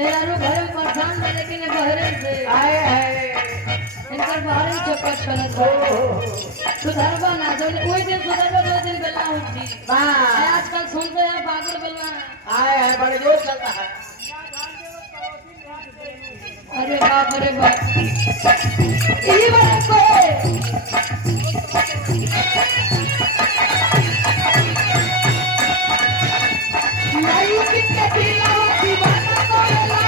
मेरा रू घर में परेशान है लेकिन ये बहरे से आए आए इनकर बाहर चक्कर चलत है सुधरवा ना जो कोई दिन सुधरवा दो दिन बेला उठी वाह आजकल सुनते हैं पागल बेला आए आए बड़े जोर चलता है अरे बाप ये बात को नहीं कितने दिलों दीवाना कोला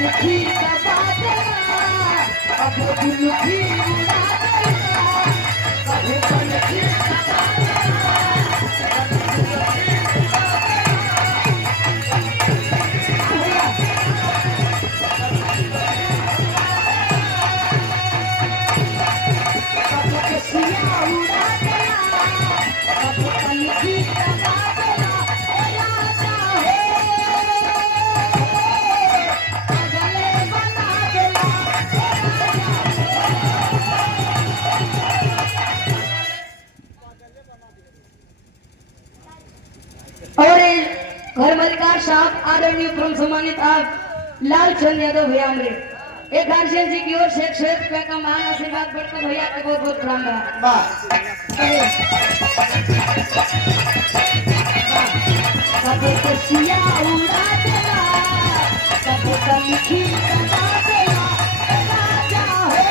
लुखी का बादला अब लुखी उड़ा देना अब लुखी का और घर मलिकार साहब आदरणीय परम सम्मानित आप लालचंद यादव भैया हमरे एक गार्जियन जी की ओर से 100 रुपया का महान आशीर्वाद बढ़कर भैया का बहुत बहुत प्रणाम कभी खुशियाँ उड़ा देना कभी कभी कमा देना राजा हो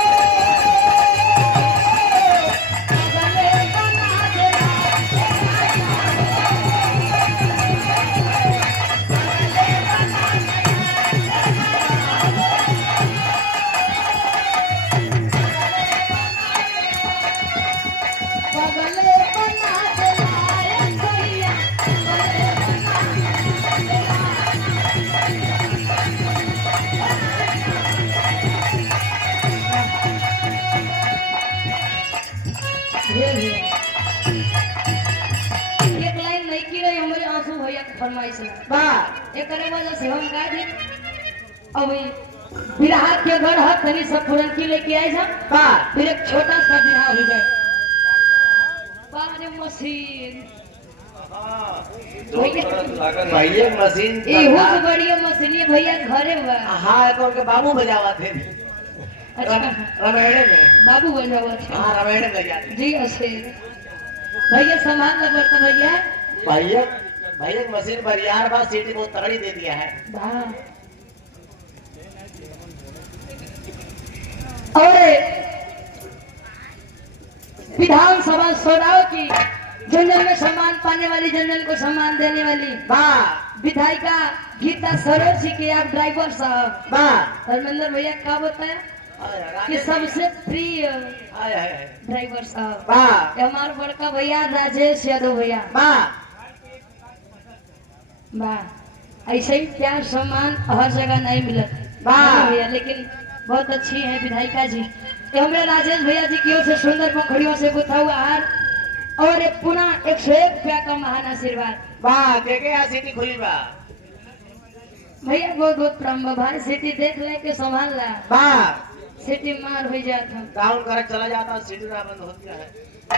गले बना देना गले बना देना रे भैया गले बना एक लाइन नहीं की रही हमारे आंसू भैया की फरमाइश है वाह एक करे वजह से हम गा दी अब बिरहा के घर है तनी सब फुरन की लेके आए जा वाह फिर एक छोटा सा बिरहा हो जाए बारे मशीन भैया मशीन ये हो तो बढ़िया मशीन ये भैया घरे हुआ हाँ कौन के बाबू बजावा थे अच्छा रामायण में बाबू बजा हुआ था हाँ रामायण में जाते जी अच्छे भैया सामान नंबर तो भैया भैया भैया मशीन पर यार बात सीटी बहुत तगड़ी दे दिया है वाह और विधानसभा चुनाव की जनजन में सम्मान पाने वाली जनजन को सम्मान देने वाली वाह विधायिका गीता सरोज जी के आप ड्राइवर साहब वाह धर्मेंद्र भैया क्या बताया कि सबसे प्रिय ड्राइवर साहब वाह ये हमारे बड़का भैया राजेश यादव भैया वाह वाह ऐसे ही प्यार सम्मान हर जगह नहीं मिलत वाह भैया लेकिन बहुत अच्छी है विधायिका जी ये हमारे राजेश भैया जी की ओर से सुंदर पोखरियों से गुथा हुआ हार और एक पुनः 101 रुपया का महान आशीर्वाद वाह के यहाँ सीटी खुली बा भैया बहुत बहुत प्रणाम भाई सिटी देख ले के संभाल ला वाह सिटी मार हो जाता डाउन कर चला जाता सीटी ना बंद होती है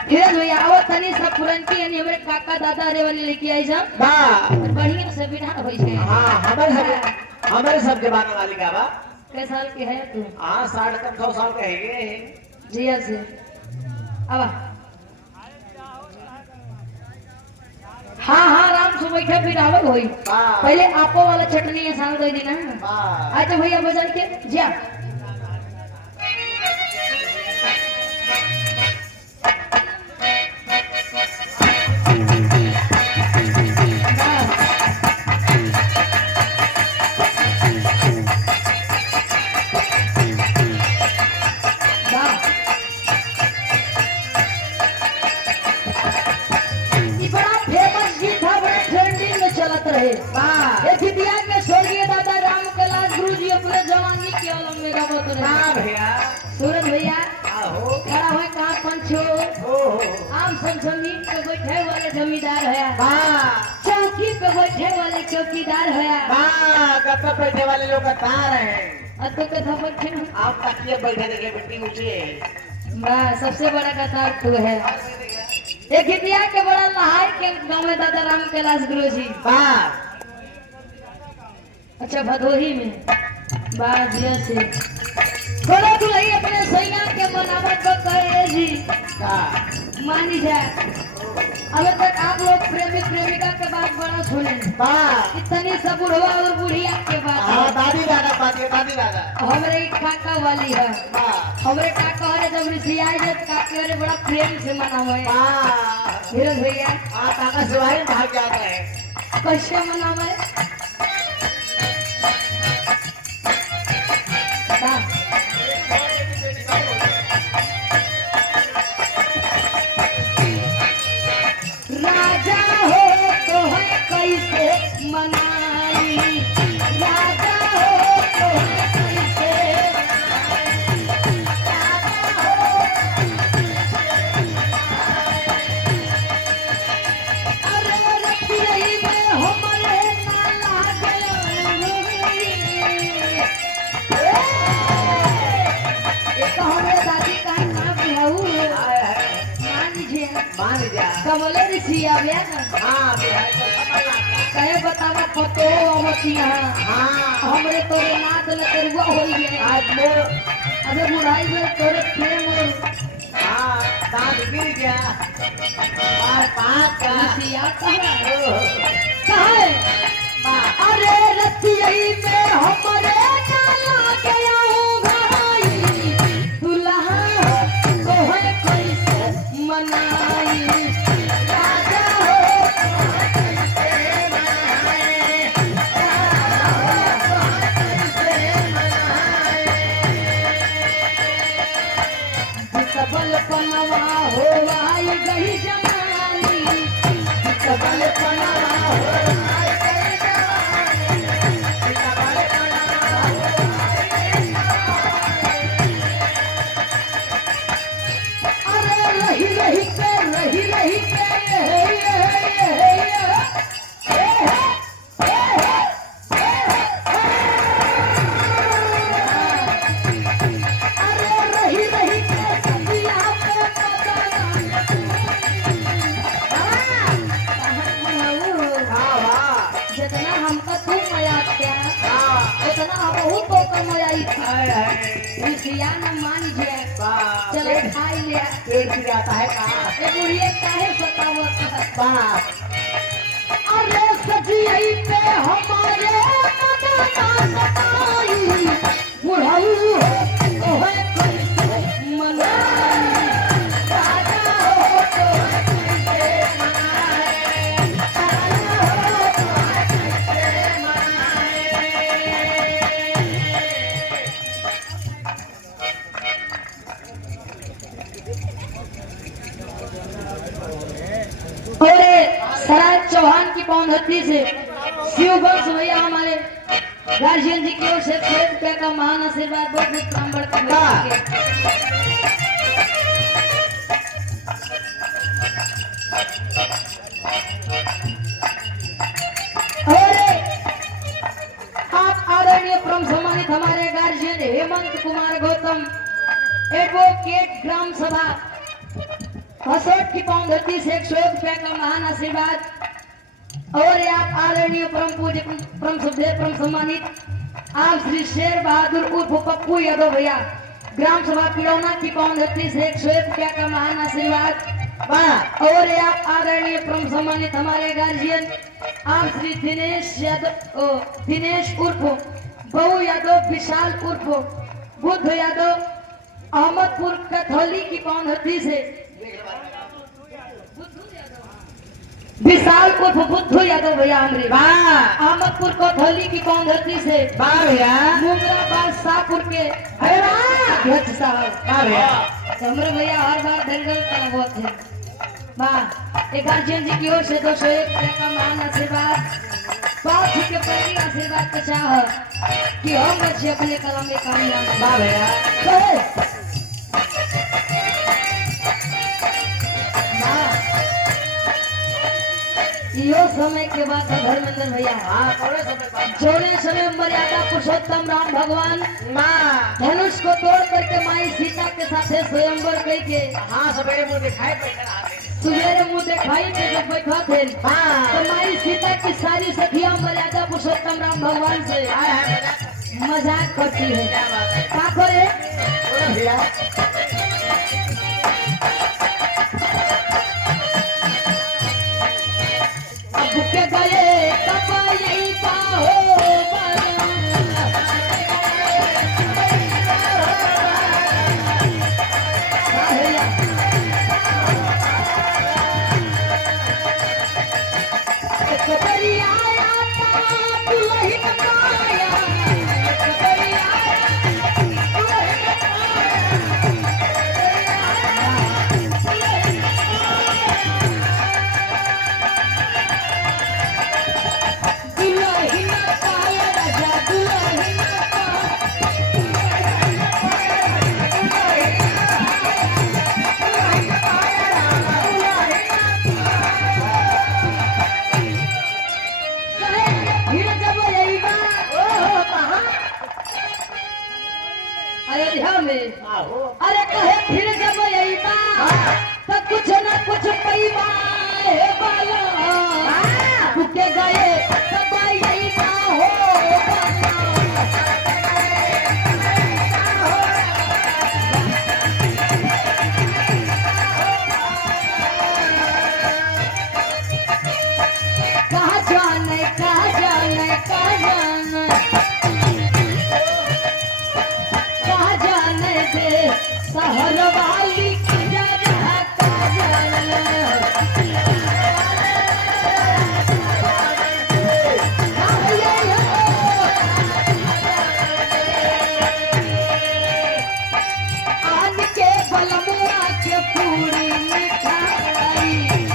फिर भैया आओ तनी सब पुरन की यानी हमारे काका दादा रे वाली लेके आई जा वाह बढ़िया से बिना होई छे हाँ हमारे सब के बाने वाली का बा कै साल की है तू हाँ 60 साल के है जिया से अब हाँ हाँ आराम से बैठे फिर आवे होई वाह पहले आपो वाला चटनी है सांग दे दी ना वाह आज भैया बजान के जा ये बड़ा फेमस गीत सुने हाँ भैया सूरज भैया आहो खड़ा हुए कहाँ पंचो ओहो आम सब जमीन पे बैठे वाले जमींदार है वाह चौकी पे बैठे वाले चौकीदार है वाह गप्पा बैठे वाले लोग तार हैं और तो कथा बैठे ना आप तकिए बैठे देखे बिल्डिंग ऊंची वाह सबसे बड़ा कतार तू है एक हितिया के बड़ा लहाई के गांव में दादा राम कैलाश गुरु जी वाह अच्छा भदोही में बाजिया से बोलो तू नहीं अपने सैया के मनावत को कहे जी वाह मानी जाए अभी तक आप लोग प्रेमी प्रेमिका के बात बड़ा सुने वाह इतनी सब बुढ़वा और बुढ़िया के हाँ बात दादी दादा हमरे एक काका वाली है वाह हमरे काका हरे जब ऋषि आए जब काके हरे बड़ा प्रेम से मनावे वाह धीरज भैया आप काका सिवाय भाग जाते हैं कैसे मनावे वाह राजा हो तो है कैसे मनाई राजा हो तो है कैसे मनाई राजा हो अरे रखी में हमरे नाला एक हमारे दादी का नाम है मान लीजिए मान जा कमले ऋषि आव्या ना हाँ बिहार का समझ कहे बतावा पतो अमतिया हाँ हमरे तोरे नाद न करुआ होई है आज मोर अबे बुढ़ाई में तोरे प्रेम और हाँ दांत गिर गया और पाँच का ऋषिया कहा ओह, कहे वाह अरे रतियई में हमरे नाला गया हूँ भाई दुल्हा तो है कैसे मनाई राजा हो कैसे मनाए सबल पनवा हो आई गई जवानी सबल पनवा हो आई गई जवानी सबल पनवा हो आई गई जवानी। अरे रही रही के अरे रही रही के सदिया पे हाँ वाह जितना हमका तू मजा क्या हाँ उतना हमहू तो कम मजाई थी हाय हाय ऋषिया न मान जाए वाह चलो खाई लिया पेट की जाता है कहाँ ये बुढ़िया काहे सतावत वाह अरे सजियई पे हमारे मदना सताई बुढ़ाऊ तो है कैसे मनाई राजा हो तो है कैसे मनाए राजा हो तो है कैसे मनाए और सराज चौहान की पौंधती से शिव बख्श भैया हमारे गार्जियन जी की ओर से 100 रुपया का महान आशीर्वाद बहुत बहुत काम बढ़ता है और आप आदरणीय परम सम्मानित हमारे गार्जियन हेमंत कुमार गौतम एडवोकेट ग्राम सभा हसोट की पौंधती से 101 रुपया का महान आशीर्वाद और आप आदरणीय परम पूज्य परम श्रद्धेय परम सम्मानित आप श्री शेर बहादुर उर्फ पप्पू यादव भैया ग्राम सभा पिलौना की पौंधती से 101 रुपया का महान आशीर्वाद वाह और आप आदरणीय परम सम्मानित हमारे गार्जियन आप श्री दिनेश यादव दिनेश उर्फ बहु यादव विशाल उर्फ बुद्ध यादव अहमदपुर कथौली की पौंधती से विशाल उर्फ बुद्धू यादव भैया हमरे वाह अहमदपुर कथौली की पौंधती से वाह भैया मुंगराबाद शाहपुर के अरे वाह अध्यक्ष साहब वाह भैया हमरे भैया हर बार दंगल का बहुत है वाह एक गार्जियन जी की ओर से 201 रुपये का महान आशीर्वाद बाप जी के पहली आशीर्वाद का चाह कि हम बच्चे अपने कलम में कामयाब वाह भैया कहे। यो समय के बाद धर्मेंद्र भैया हाँ थोड़े समय बाद जोड़े समय मर्यादा पुरुषोत्तम राम भगवान माँ धनुष को तोड़ करके माई सीता के साथ स्वयंवर कई के हाँ सवेरे मुँह दिखाई बैठा आते सुबेरे मुंह दिखाई के जब बैठा थे हाँ तो माई सीता की सारी सखियां मर्यादा पुरुषोत्तम राम भगवान से आया है बेटा मजाक करती है। क्या बात है क्या करे बोलो भैया अब के गए तब यही का हो अयोध्या में आहो अरे कहे फिर जब यही तो कुछ न कुछ पैबा है बाला भूखे गए तब यही का हो कहाँ जाने कहाँ जाने कहाँ जाने कहाँ जाने दे शहर वाली की जगह कहाँ जाने आन के बलमुआ के पूरी मिठाई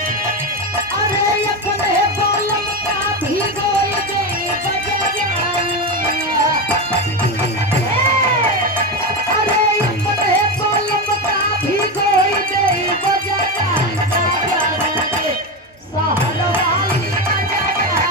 अरे अपने बलम का भिगोई दे बजरिया अरे अपने बलम का भिगोई दे बजरिया शहर वाली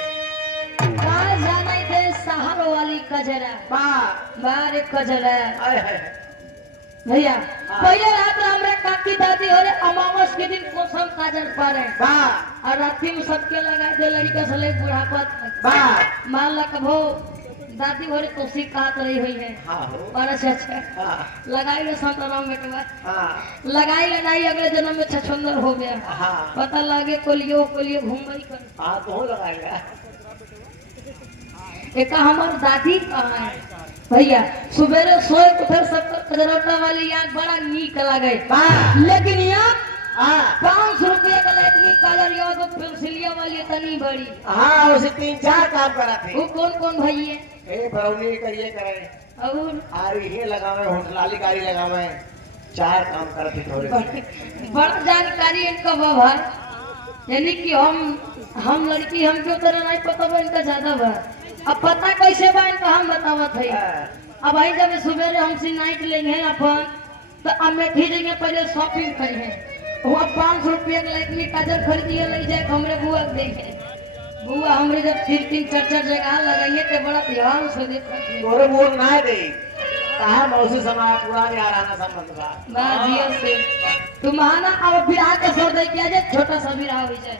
कहाँ जाना थे शहर वाली कजरा माँ बारे कजरा आए है भैया पहले रात में हमरा काकी दादी और अमावस के दिन कोसम काजल पारे माँ और रात्रि में सबके लगाए दे लड़का से ले बुढ़ापा तक माँ मान ला कभो दादी भोरे कोसी काट रही हुई है हाँ हो बड़ा अच्छा हाँ लगाई ले संतराम में के बाद हाँ लगाई लगाई अगले जन्म में छछुंदर हो गया हाँ पता लगे कोलियो कोलियो घूमई कर हाँ तो लगाएगा एक हमार दादी कहाँ है भैया सुबेरे सोए उठे सब कजरौटा वाली आँख बड़ा नीक लगे माँ लेकिन यहाँ हाँ 500 रुपये का लेटनी कलर या तो पेंसिलिया वाली तनी बड़ी हाँ उसे 3-4 काम करा थे वो कौन कौन भाई है ए बरौनी करिए करे और आरी ही लगावे होटलाली कारी लगावे 4 काम करते थोड़े बड़ा जानकारी इनका बा भाई यानी कि हम लड़की हमके उतना नहीं पता बा इनका ज्यादा बा अब पता कैसे बा इनका हम बतावत है अब भाई जब सुबेरे हमसे नाइट लेंगे अपन तो अमेठी देंगे पहले शॉपिंग करेंगे वहाँ 500 रुपये का लेटनी काजल खरीदिए ले जाए हमरे बुआ के देखे बुआ हमरे जब 3-4 जगह लगाइए तो बड़ा ध्यान से देखते तोरे बोल ना दे कहा मौसी समाज पुरानी आराना संबंध बा बाजिया से तुम्हारा अब बिहार का सौदा किया जाए छोटा सा बिहार हो जाए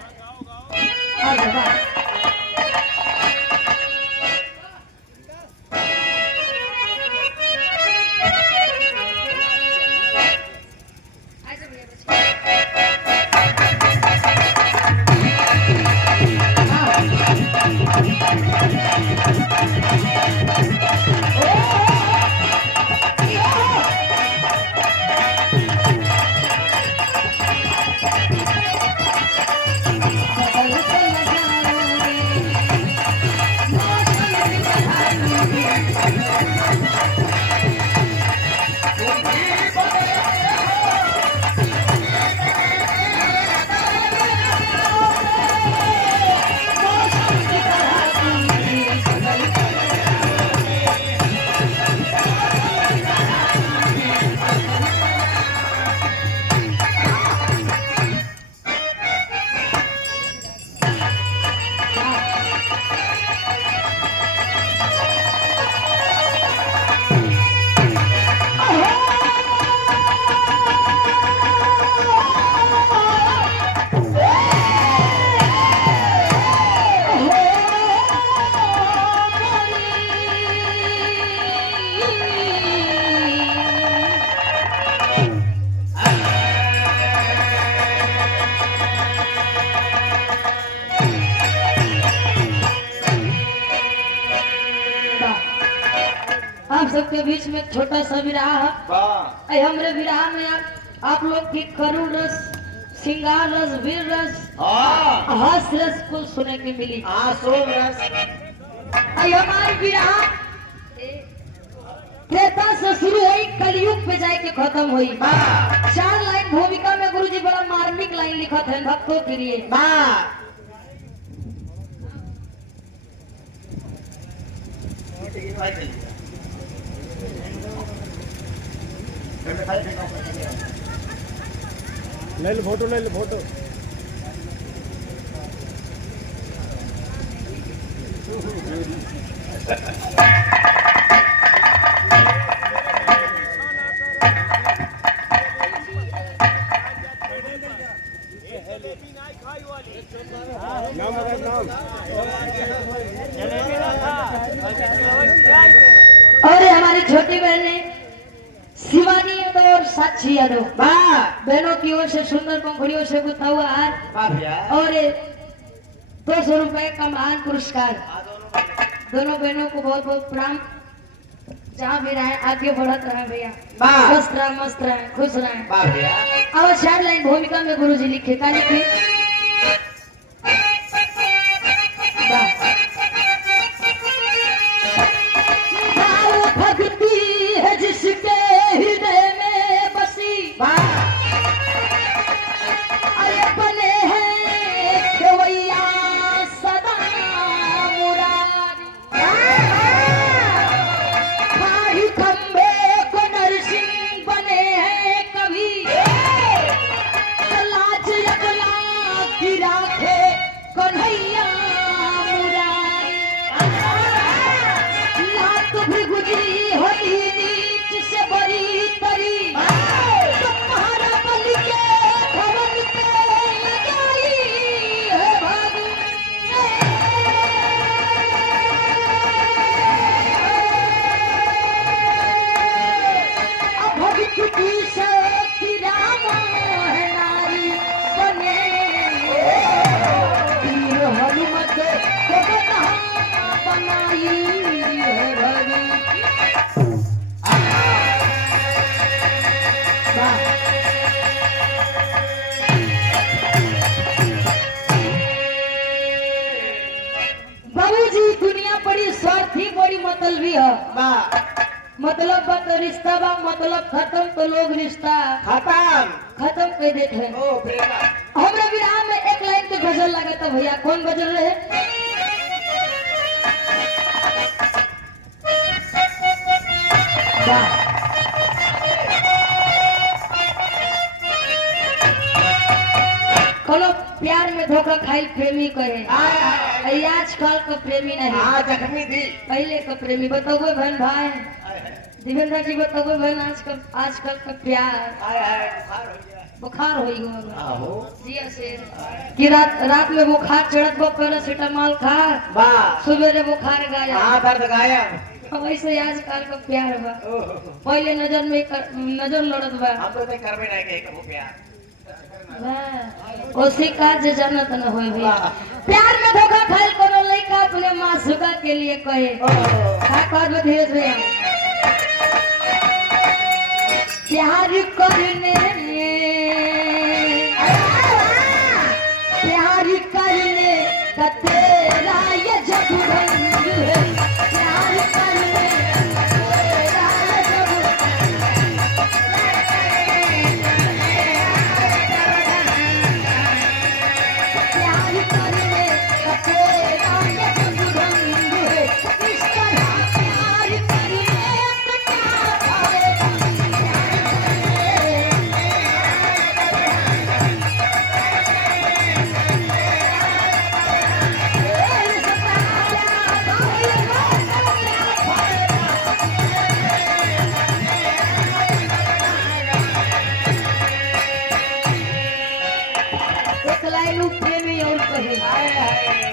अरे वाह आप सबके बीच में एक छोटा सा विराह है। वाह ऐ हमरे विराह में आप लोग की करुण रस, श्रृंगार रस, वीर रस, हाँ हास रस कुल सुने के मिली। सोम रस ऐ हमारी विराह त्रेता से शुरू हुई, कलयुग पे जाए के खत्म हुई। वाह 4 लाइन भूमिका में गुरुजी बड़ा मार्मिक लाइन लिखत है भक्तों के लिए। वाह ले लो फोटो, ले लो फोटो। नाम बता, नाम। और हमारी छोटी बहनें शिवानी यादव और साक्षी यादव, वाह बहनों की ओर से सुंदर पंखुड़ियों से गुथा हुआ हार वाह भैया और 200 रुपए का महान पुरस्कार। दोनों बहनों को बहुत बहुत प्रणाम। जहाँ भी रहे आगे बढ़त रहे भैया, वाह मस्त रहे, मस्त रहे, खुश रहे। वाह भैया और 4 लाइन भूमिका में गुरुजी लिखे का लिखे भाव भक्ति है जिसके हृदय में बसी, अरे बने हैं खेवैया सदा मुरारी। भाई खंबे को नरसिंह बने हैं कभी, लाज अगला की राखे कन्हैया मुरारी। लात भी गुजरी होती नीच से बड़ी तरी, तुम्हारा बलि के भवन पे लगाई है भागी। अब भक्त की शक्ति राम है नारी बने, वीर हनुमत को बना बनाई है भगी। वाह। बाबूजी दुनिया बड़ी स्वार्थी, बड़ी मतलबी है। वाह मतलब बा तो रिश्ता बा, मतलब खत्म तो लोग रिश्ता खत्म कर देते हैं। ओ प्रेमा हमरा विराम में एक लाइन के गजल लगा था भैया, कौन गजल रहे? वाह। कोनो प्यार में धोखा खाई प्रेमी कहे, आजकल का प्रेमी नहीं, हाँ जख्मी थी पहले का प्रेमी। बताओगे बहन भाई, देवेंद्र जी बताओगे बहन, आजकल का प्यार बुखार हो गया आहो जिया से कि रात में बुखार चढ़त बा, पैरासीटामोल खा, वाह सवेरे बुखार गाया। हाँ दर्द गायब वैसे आजकल का प्यार बा, ओहो पहले नजर लड़त बा। हम तो करबे नहीं कहे कबो प्यार वाह, उसी काज जानत न होई भी। वाह प्यार में धोखा खाइल कोनो लइका अपने मासूका के लिए कहे, ओहो का कहत धीरज भैया, प्यार करने का तेरा ये जग रंग है, प्यार करने तेरा ये जग प्यार करने का तेरा ये जग रंग है, इस तरह प्यार करने का क्या फायदा। एक लाइन प्रेमी और कहे,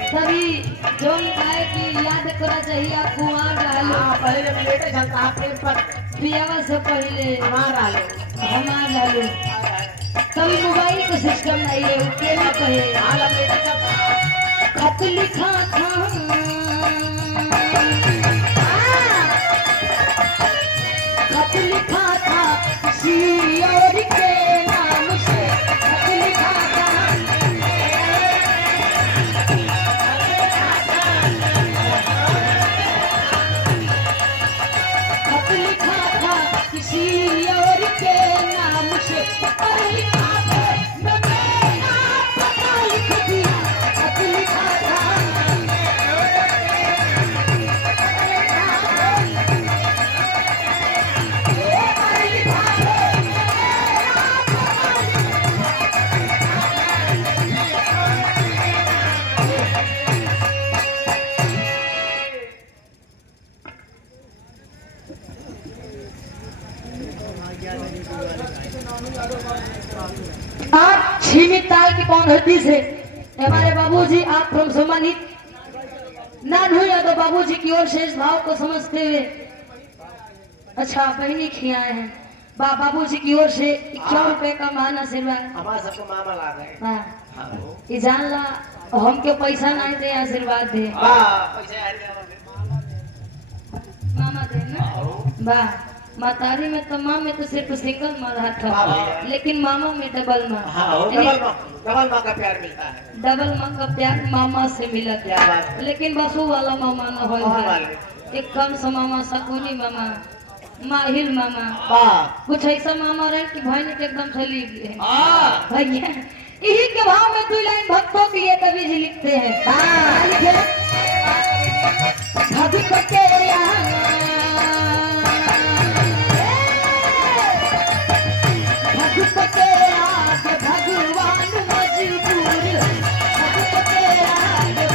सभी जोन गाय की याद करा चाहिए आपको वहाँ डालो, हाँ पहले लेटे चलता प्रेम पर पियावा से पहले हमारा लो हमार डालो। कभी मोबाइल का सिस्टम नहीं है, वो प्रेमी कहे, आलम लेटे चलता खत लिखा था आप छीमी ताल की पौधरती से हमारे बाबूजी आप फ्रॉम सम्मानित नानू यादव बाबूजी की ओर से इस भाव को समझते हुए अच्छा बहनी खियाए हैं बाबूजी की ओर से 51 रुपए का महान आशीर्वाद। हमारा सबको मामा ला गए। हाँ, हाँ हो। ये जान ला हमके पैसा नहीं दे आशीर्वाद दे पैसे आ गया। मामा दे ना हाँ हो। वाह मातारी में तो माँ में तो सिर्फ सिंगल माँ रहा हाँ था भैया। लेकिन मामा में डबल माँ हाँ हो, डबल माँ का प्यार मिलता है। डबल माँ का प्यार मामा से मिला क्या बात है। लेकिन बसु वाला मामा न हो कौन वाले? एक कम सा मामा सकुनी मामा माहिल मामा वाह। कुछ ऐसा मामा रहे कि भाई ने एकदम से लिख लिए हाँ। भैया यही के भाव में 2 लाइन भक्तों के लिए कवि जी लिखते हैं भक्त के भक्त के आगे भगवान मजबूर भक्त के आगे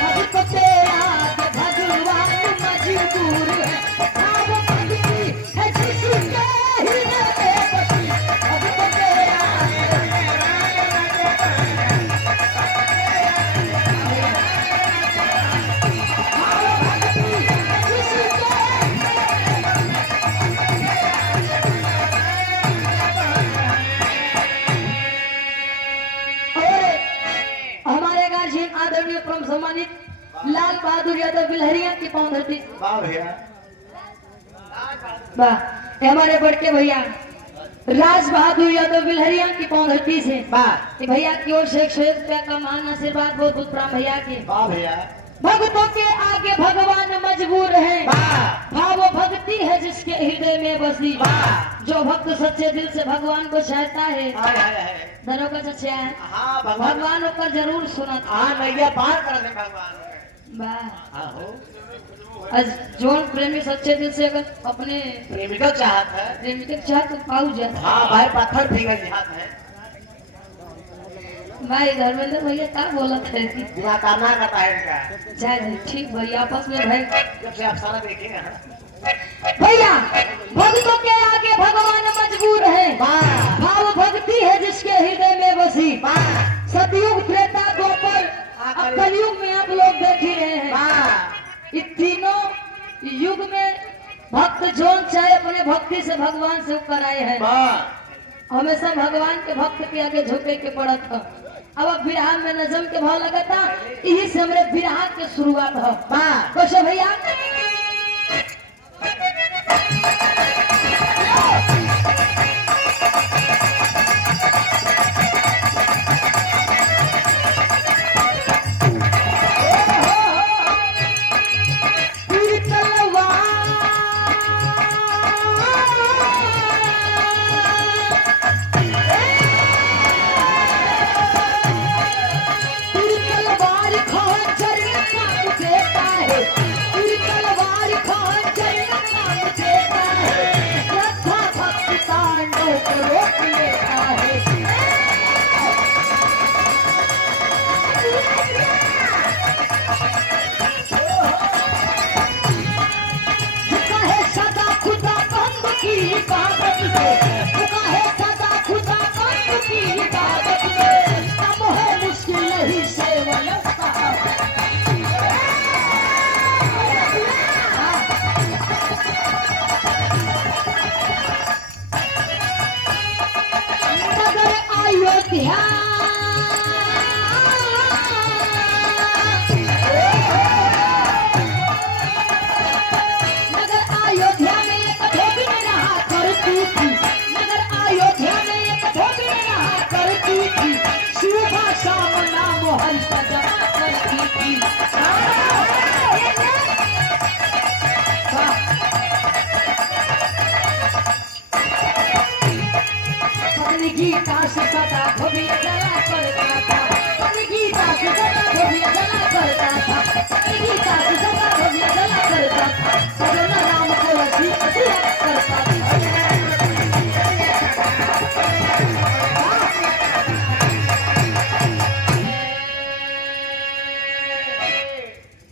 भक्त के आगे भगवान मजबूर भाव भक्ति है जिसके हृदय में बसी भक्त के हमारे गार्जियन आदरणीय परम सम्मानित लाल बहादुर यादव बिलहरिया की पौधरती वाह भैया। वाह ये हमारे बड़के भैया राज बहादुर यादव बिलहरिया की पौधरती से वाह। ये भैया की ओर से 100 रुपया का महान आशीर्वाद बहुत बहुत प्रणाम भैया के वाह भैया। भक्तों के आगे भगवान मजबूर है वाह। भाव भक्ति है जिसके हृदय में बसी वाह। जो भक्त सच्चे दिल से भगवान को चाहता है हाय हाय हाय। धरों का सच्चा है हाँ भगवान। भगवान ऊपर जरूर सुना था हाँ नैया पार कर दे भगवान। वाह हाँ हो। आज जोन प्रेमी सच्चे दिल से अगर अपने प्रेमिका चाहत है। प्रेमिक चाह तो पाऊ जाता हाँ भाई पत्थर फिंगर जिहाद है। भाई धर्मेंद्र भैया क्या बोला थे दिमाग काम ना करता है इनका। जय जी ठीक भैया आपस में भाई जब से आप सारा देखेंगे हाँ। भैया भक्तों के आगे भगवान मजबूर है वाह। भाव भक्ति है जिसके हृदय में बसी वाह। सतयुग त्रेता द्वापर अब कलयुग में आप लोग देख ही रहे हैं वाह। इन तीनों युग में भक्त जोन चाहे अपने भक्ति से भगवान से ऊपर आए हैं वाह। हमेशा भगवान के भक्त के आगे झुके के पड़ा था अब बिरहा में नजम के भाव लगाता यही से हमारे बिरहा के शुरुआत हो वाह। कैसे भैया गीता से सदा भव्य जला करता था गीता से सदा भव्य जला करता था गीता से सदा भव्य जला करता था सजना राम को वसी करता था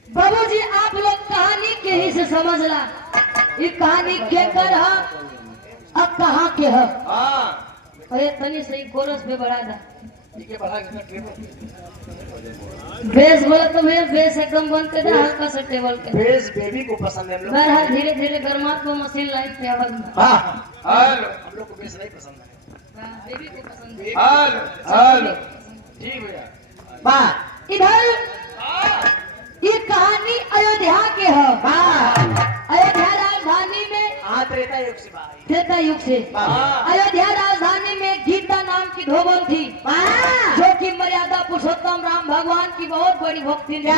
बाबूजी आप के है। हाँ अरे तनी सही कोरस पे बढ़ा दा। ठीक है बढ़ा के टेबल बेस बोला तो मैं बेस एकदम बंद कर दे, हल्का सा टेबल के। बेस बेबी को पसंद है हम लोग बहरहाल धीरे धीरे गर्मात को मशीन लाइट पे आवाज में। हाँ हेलो हम लोग को बेस नहीं पसंद है बेबी को पसंद है। हेलो हेलो ठीक भैया वाह इधर ये कहानी अयोध्या के है। अयोध्या राजधानी में हाँ त्रेता युग से भाई त्रेता युग से हाँ अयोध्या राजधानी में गीता नाम की धोबन थी, जो कि मर्यादा पुरुषोत्तम राम भगवान की बहुत बड़ी भक्ति थी।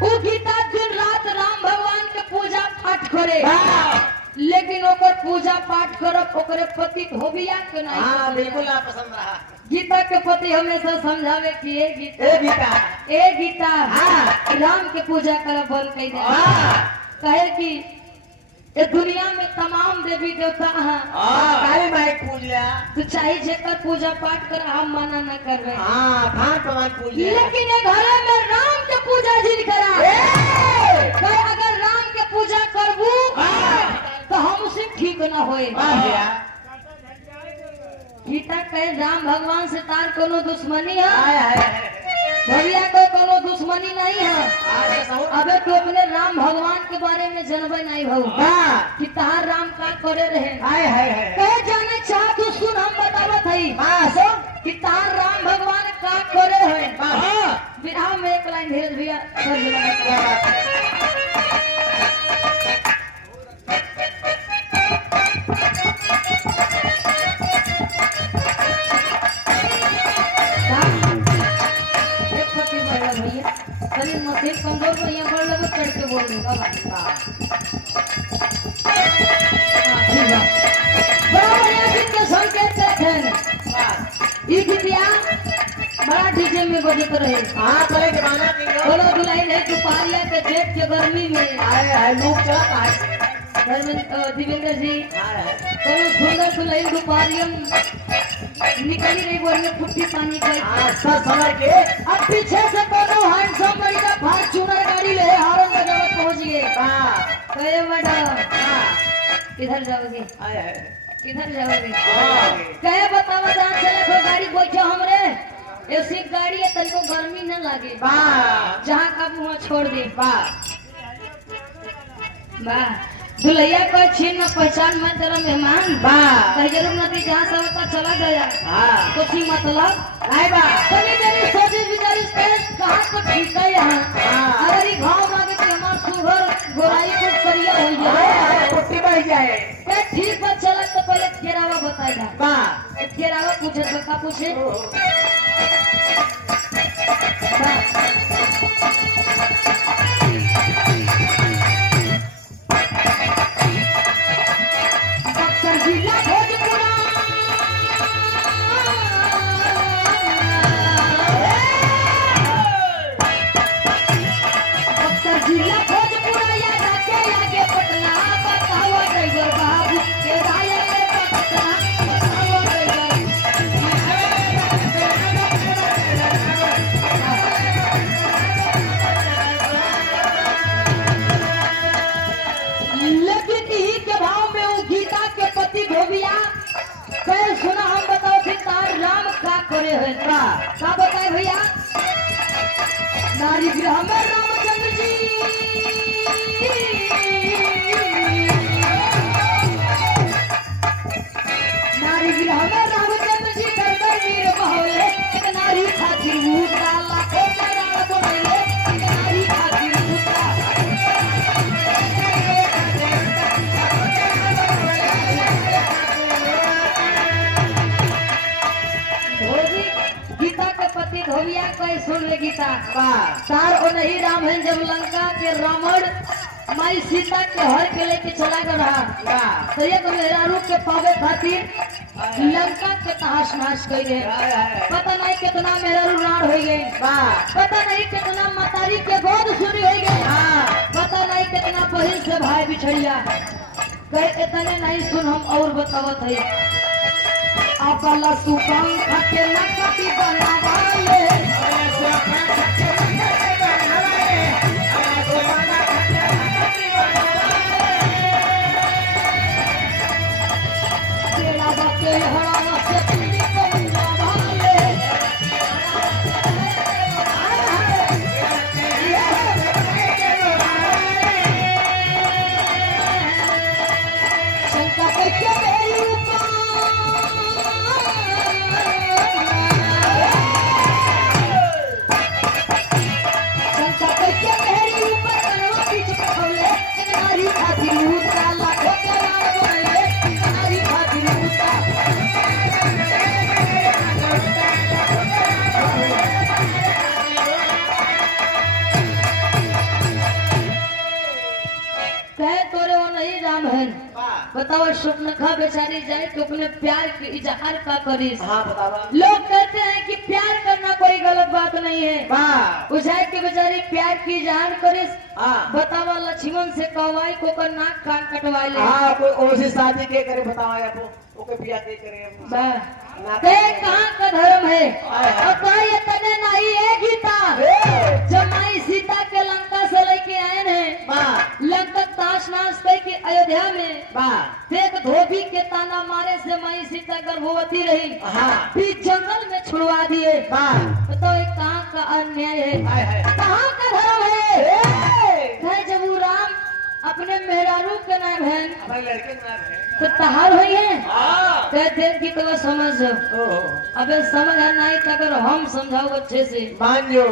वो गीता दिन रात राम भगवान के पूजा पाठ करे, लेकिन ओकर पूजा पाठ करब ओकरे पति धोबिया के नहीं हाँ पसंद बिल्कुल रहा। ना पसंद रहा गीता के पति हमेशा समझावे कि ए गीता राम के पूजा करब बंद कर दे। कहे कि ये दुनिया में तमाम देवी देवता हैं, काली माई पूज लिया तो चाहे जेकर पूजा पाठ कर हम मना न करवे, हाँ खान पवान पूज लिया लेकिन ये घरे में राम के पूजा जिन करा कहे अगर राम के पूजा करबू तो हम उसे ठीक न होए। भैया गीता कहे राम भगवान से तार कोनो दुश्मनी है, हाय हाय भैया को कोनो दुश्मनी नहीं है। आज सहु अबे तो अपने राम भगवान के बारे में जनबे नहीं भाऊ कि तार राम का करे रहे। हाय हाय हाय कहे जाने चाह तू सुन हम बतावत हई कि तार राम भगवान का करे है। विराम में एक लाइन भेज भैया कर दिया। एक पति बढ़ा भैया कहीं मशीन कमजोर भैया बढ़ लगे चढ़ के बोल दूंगा भाई। बड़ा बढ़िया गीत के संकेत करते हैं। ये गीतिया बड़ा डीजे में बजत रहे। हाँ चले जमाना की बोलो दुल्हन है दुपहरिया के जेठ के गर्मी में हाय हाय लोग चला है दिवेंद्र जी हाय हाय कोनो सुंदर दुल्हन दुपहरिया निकली रही बोलने पुट्टी पानी का। सब समझ के अब पीछे से कोनो हैंडसम लड़का फॉर्च्यूनर गाड़ी ले हॉर्न बजावत पहुंच गए। कहे मैडम किधर जाओगे हाय हाय किधर जाओगे कहे बतावा जहाँ चले तो गाड़ी बैठो हमरे ऐसी गाड़ी है तनको गर्मी न लगे जहाँ का वहाँ छोड़ दे। वाह दुल्हैया को छीन न पहचान मत तेरा मेहमान कहीं जरूर नदी जहाँ से होता चला गया तो सी मतलब तनी मेरी सोची विचारी कहाँ को ठीक है यहाँ अगर ये घाव मांगे तो हमार सुगर गोराई को करिया हो जाए पुट्टी बढ़ जाए ठीक बात चला तो पहले केरावा बताएगा। केरावा पूछे तो का पूछे बक्सर जिला भोजपुरा बक्सर जिला भोजपुरा या राके आगे पटना बताओ ड्राइवर बाबू के राय रे पटना बताओ ड्राइवर लेकिन यही के भाव में वो गीता के पति धोबिया कहे सुना हम बताओ कि तार राम का करे है का बताए भैया नारी गृह में रामचंद्र जी नारी गृह में रामचंद्र जी करते वीर बहोले एक नारी खातिर मुद्दा लाखों करार बोले एक नारी खातिर मुद्दा धोबी गीता के पति धोबिया कोई सुन ले गीता तार ओ नहीं राम है जब लंका के रावण माई सीता के हर के लेके चला गया तो एक मेहरारू के पावे खातिर लंका के तहस नहस कर गए। पता नहीं कितना मेहरारू राण हो गए, पता नहीं कितना मतारी के गोद सुनी हो गए, पता नहीं कितना बहन से भाई बिछड़िया कहे इतने नहीं सुन हम और बतावत है आपला सुकाम खाके ना कभी बनावाले तेरा बताओ स्वप्नखा बेचारी जाए तो अपने प्यार के इजहार का करिस। हाँ बतावा। लोग कहते हैं कि प्यार करना कोई गलत बात नहीं है, वाह। उजाए के बेचारी प्यार की इजहार करिस। हाँ बतावा लक्ष्मण से कहवाई को कर नाक कान कटवा ले। हाँ कोई ओसी शादी के करे बतावा आपको ओके बिया के करे ते कहाँ का धर्म है हाय हाय। और कहा ये तने नहीं है गीता जमाई सीता के लंका से लेके आए हैं वाह लंका ताश नाश करके अयोध्या में वाह। एक धोबी के ताना मारे से माई सीता गर्भवती रही हाँ फिर जंगल में छुड़वा दिए। वाह। बताओ ये कहाँ का अन्याय है, हाय हाय। कहाँ का धर्म है। कहे जब वो राम अपने मेहरारू के नाम है हमारे लड़के का नाम है। तो तहार हुई है हाँ कहते हैं कि तो समझ ओहो अबे समझ है नहीं तो अगर हम समझाओ अच्छे से मान जो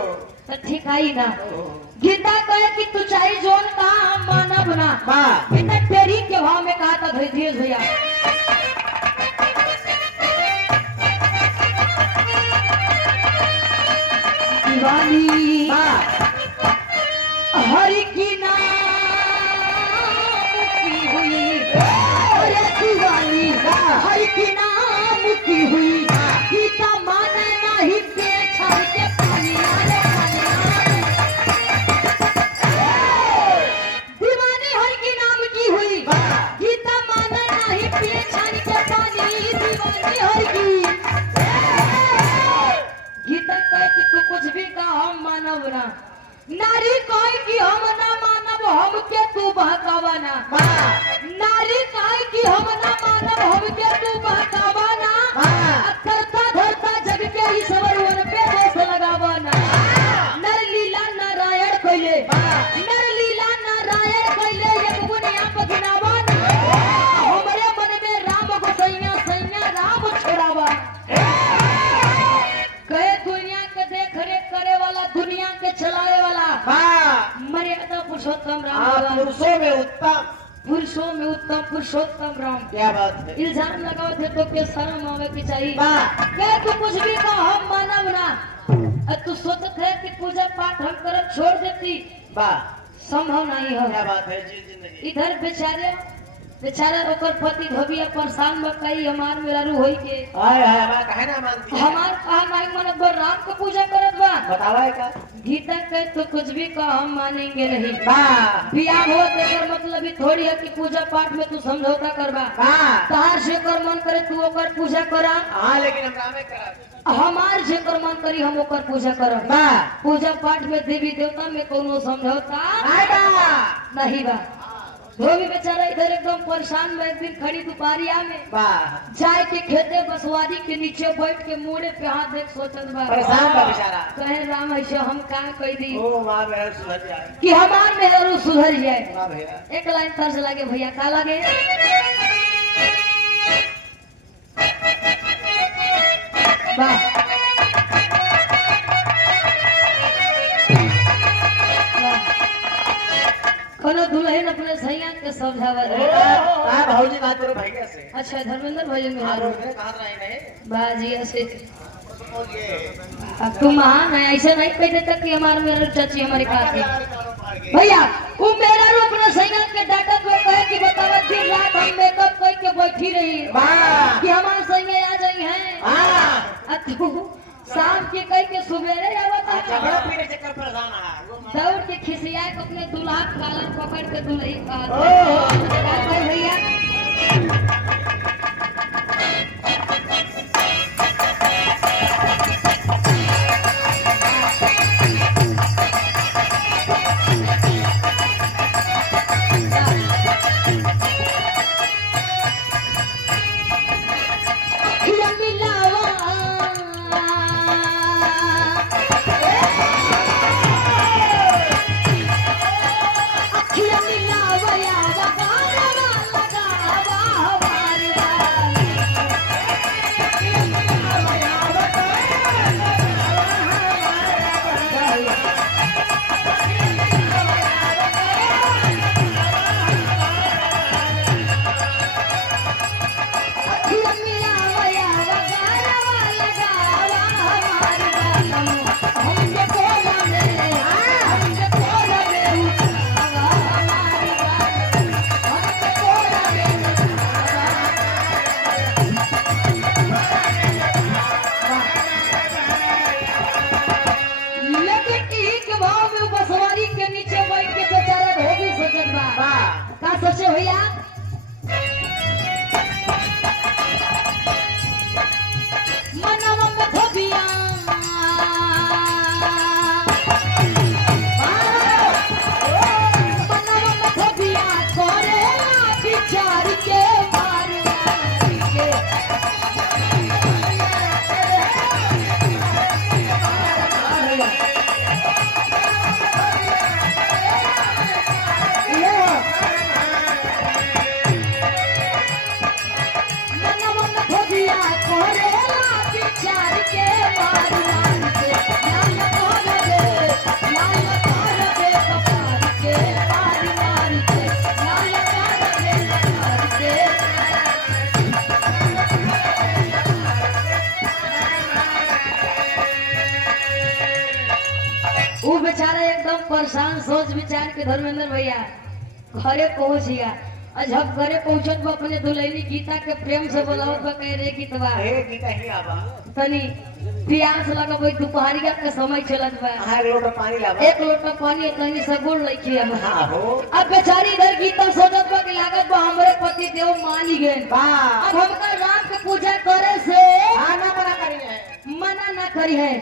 तो ठीक आई ना। ओहो गीता कहे कि तू चाहे जोन कहा हम मानव ना। वाह। गीता तेरी के भाव में कहा था धीरज भैया दीवानी हरि की नाम की हुई अरे दीवानी हरि की नाम की हुई गीता माने नहीं पे छाड़ के पानी आने पानी दीवानी हरि की नाम की हुई गीता माने नहीं पे छाड़ के पानी दीवानी हरि की गीता कहे कि तू कुछ भी कहा हम मानव ना। नारी कहे कि हम ना मानव हम के तू बहकावा ना। नारी कहे कि हम ना मानव हम के तू बहकावा ना। करता धरता जग के ईश्वर वन पे दोष लगावा ना। नर लीला नारायण कइले नर लीला नारायण कइले एक बुनिया पगिनावा ना। हमरे मन में राम गोसैया सैया राम छोड़ावा। कहे दुनिया के देख रेख करे वाला दुनिया के चलाए वाला मर्यादा पुरुषोत्तम राम हाँ भगवान। पुरुषों में उत्तम पुरुषों में उत्तम राम। क्या बात है। इल्जाम लगाओ थे तो के शर्म आवे की चाहिए। वाह। कहे तू कुछ भी कहो हम मानव ना। और तू सोचत है कि पूजा पाठ हम करब छोड़ देती वाह संभव नहीं हो। क्या बात है जी जिंदगी। इधर बेचारा ओकर पति धोबिया परेशान बकई हमार मेरारू होई के हाय हाय हमारा काहे ना मानती है। हमार कहा नहीं मन बर राम को पूजा करत बा। बतावा है का गीता कहे तो कुछ भी कहो हम मानेंगे नहीं। वाह बियाह हो तेकर मतलब ही थोड़ी है कि पूजा पाठ में तू समझौता करबा। वाह। तहार से कर मन करे तू ओकर पूजा करा हाँ लेकिन हम रामे करा हमार से कर मन करी हम ओकर पूजा करब। वाह पूजा पाठ में देवी देवता में कोनो समझौता आएगा नहीं बा। धोबी बेचारा इधर एकदम परेशान में एक दिन खड़ी दोपहरिया में वाह जाए के खेते बसवारी के नीचे बैठ के मोड़े पे हाथ देख सोचत बा परेशान बा बेचारा। कहे राम ऐसे हम का कह दी ओ माँ मेरा सुधर जाए। कि हमार मेहरू सुधर जाए। वाह भैया एक लाइन तर्ज लागे भैया का लागे वाह कोनो दुल्हन अपने सैया के समझावा दे। कहाँ भाऊजी बात करो भैया से। अच्छा धर्मेंद्र भाई में हाँ रोड में कहाँ रहे नहीं बाजी ऐसे ओके अब तुम महान है ऐसे नहीं कहते तक कि हमारे मेरे चाची हमारी काकी भैया वो मेरा रूप अपने सैया के डाटा को कहे कि बतावा दिन रात हम मेकअप करके बैठी रही वाह कि हमारे सैया आ जाई हैं हाँ तू शाम के कह के सुबेरे आवता झगड़ा पीने चक्कर परेशान है दौड़ के खिसिया के अपने दूल्हा काला पकड़ के दुल्ही का ओह। क्या कहे भैया अखियाँ मिलावा अखियाँ मिलावा यावा गाना लगावा हमारे वो बेचारा एकदम परेशान सोच विचार के धर्मेंद्र भैया घरे पहुंच गया। और जब घरे पहुंचत बा अपने दुल्हनी गीता के प्रेम से बोलावत बा कह रे गीतवा ए गीता ही आबा तनी प्यास लगा भाई दोपहरिया के समय चलत बा। हां एक लोटा पानी लाबा। एक लोटा पानी तनी से गुड़ लइखी अब। हां हो। अब बेचारी इधर गीता सोचत बा कि लागत बा हमरे पति देव मान गए। वाह अब हमका राम के पूजा करे से हां ना मना करी है। मना ना करी है।